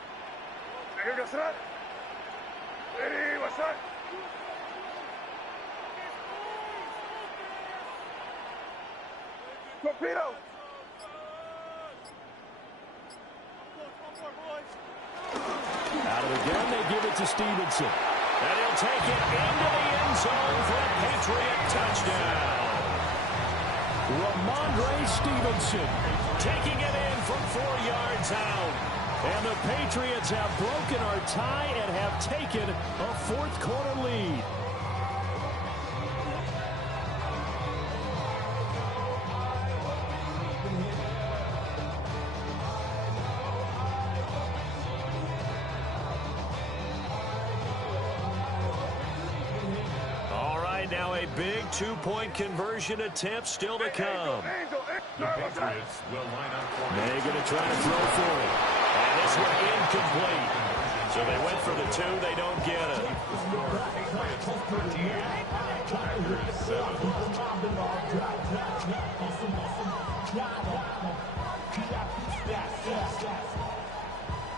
Torpedo! Out of the gun, they give it to Stevenson. And he'll take it into the end zone for a Patriot touchdown. Ramondre Stevenson taking it in from 4 yards out. And the Patriots have broken our tie and have taken a 4th quarter lead. Now a big 2-point conversion attempt still to come. The Patriots will line up for They're going to try to throw for it. And this one incomplete. So they went for the 2. They don't get it.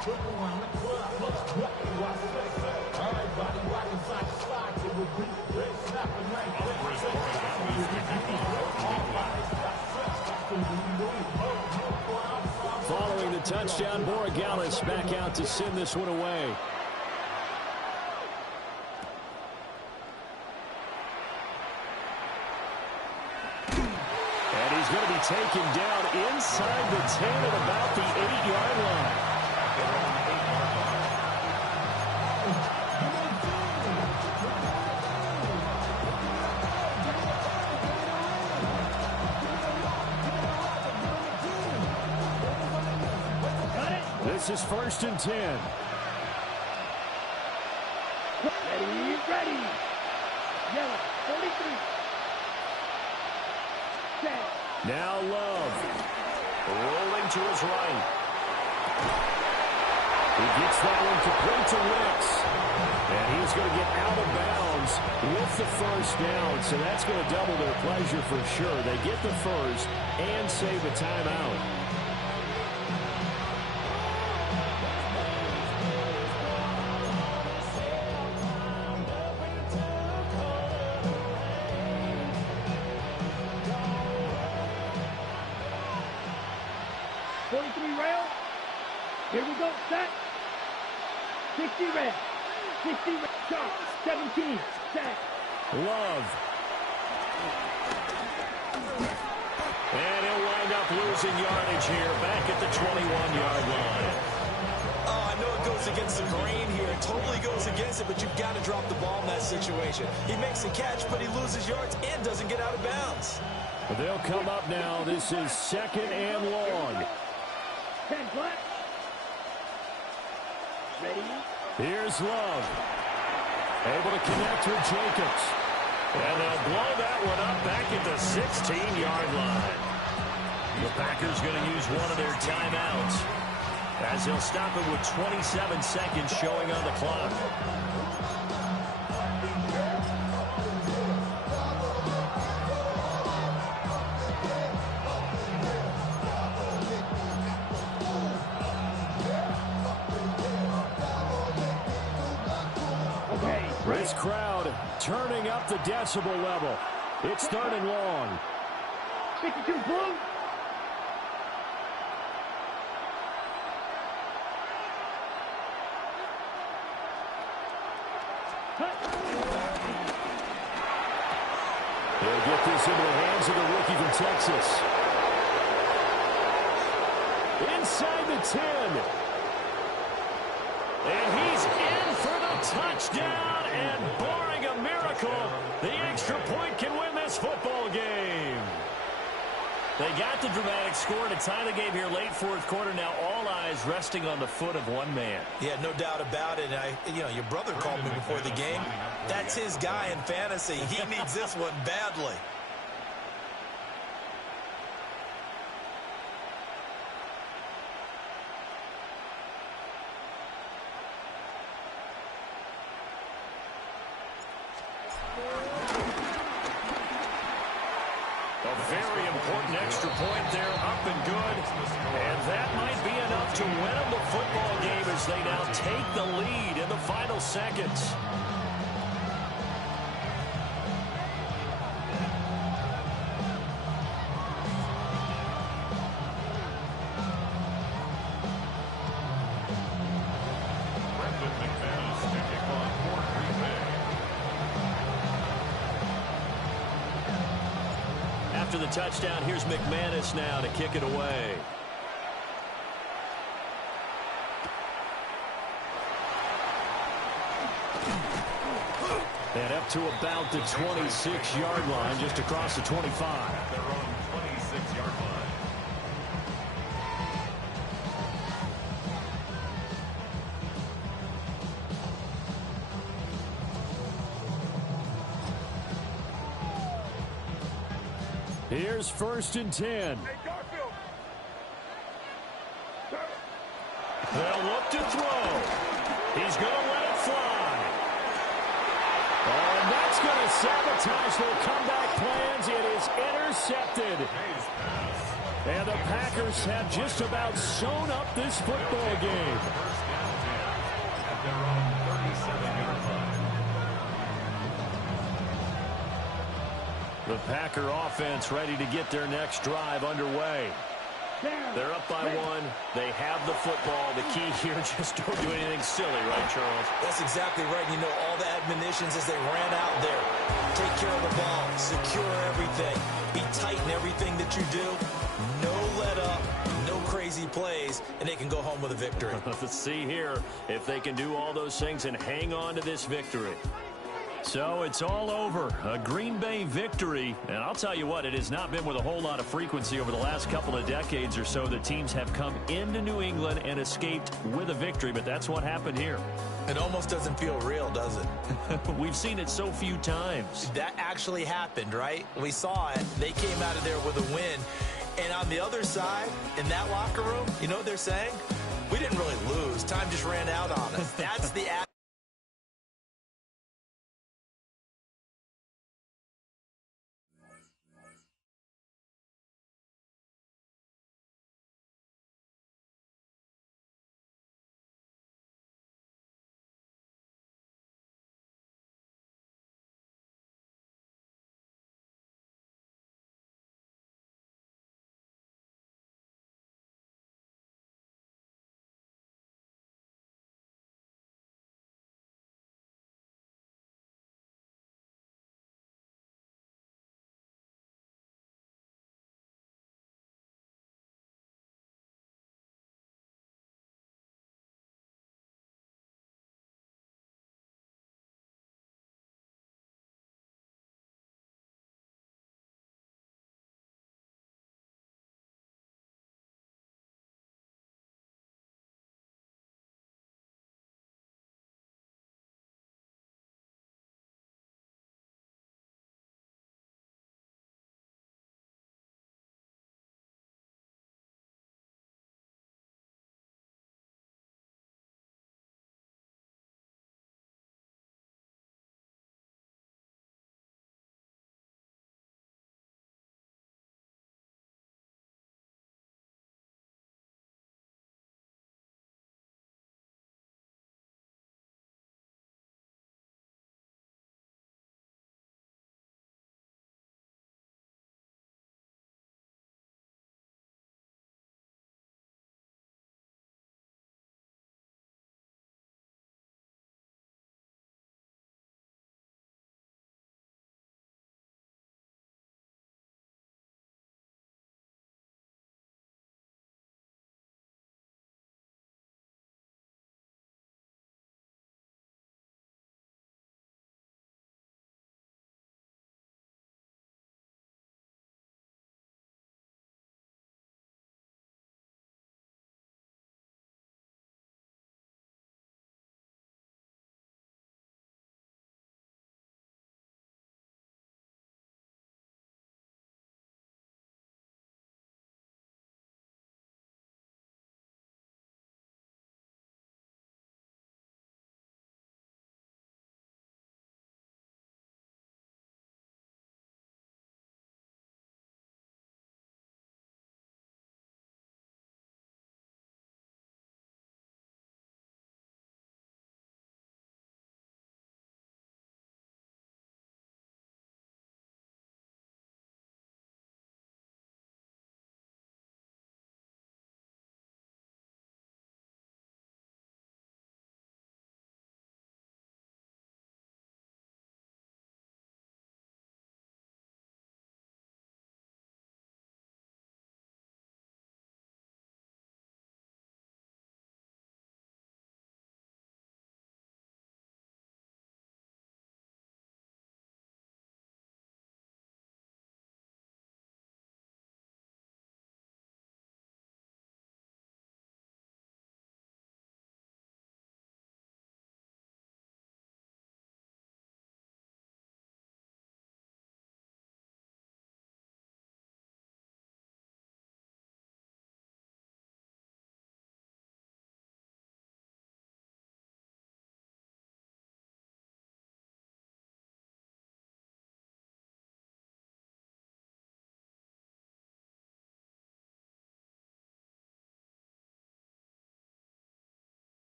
Following the touchdown, Borregales back out to send this one away. And he's going to be taken down inside the 10 at about the 8-yard line. This is 1st and 10. Ready. Yellow, 43. Set. Now Love. Rolling to his right. He gets that one complete to Wicks. And he's going to get out of bounds with the first down. So that's going to double their pleasure for sure. They get the first and save a timeout. Here we go, set. 60 red. 60 red. Shot. 17. Set. Love. And he'll wind up losing yardage here back at the 21-yard line. Oh, I know it goes against the grain here. It totally goes against it, but you've got to drop the ball in that situation. He makes a catch, but he loses yards and doesn't get out of bounds. They'll come up now. This is 2nd and long. 10 black. Ready? Here's Love. Able to connect with Jacobs. And they'll blow that one up back at the 16-yard line. The Packers going to use one of their timeouts as they'll stop it with 27 seconds showing on the clock. This crowd turning up the decibel level. It's 3rd and long. 52 blue. They'll get this into the hands of the rookie from Texas. Inside the 10. And he's in for the touchdown. And barring a miracle, the extra point can win this football game. They got the dramatic score to tie the game here late 4th quarter. Now all eyes resting on the foot of one man. Yeah, no doubt about it. Your brother called me before the game. That's his guy in fantasy. He needs this one badly. Very important extra point there, up and good. And that might be enough to win them the football game as they now take the lead in the final seconds. After the touchdown, here's McManus now to kick it away. And up to about the 26-yard line, just across the 25. Their own 26-yard line. Here's 1st and 10. Hey, Garfield. They'll look to throw. He's going to let it fly. Oh, and that's going to sabotage their comeback plans. It is intercepted. Hayes pass. And the Packers have just about sewn up this football game. First down 10 at their own 37-yard line. The Packer offense ready to get their next drive underway. They're up by one. They have the football. The key here, just don't do anything silly, right, Charles? That's exactly right. You know, all the admonitions as they ran out there. Take care of the ball. Secure everything. Be tight in everything that you do. No let up. No crazy plays. And they can go home with a victory. Let's see here if they can do all those things and hang on to this victory. So it's all over. A Green Bay victory. And I'll tell you what, it has not been with a whole lot of frequency over the last couple of decades or so that teams have come into New England and escaped with a victory. But that's what happened here. It almost doesn't feel real, does it? We've seen it so few times. That actually happened, right? We saw it. They came out of there with a win. And on the other side, in that locker room, you know what they're saying? We didn't really lose. Time just ran out on us. That's the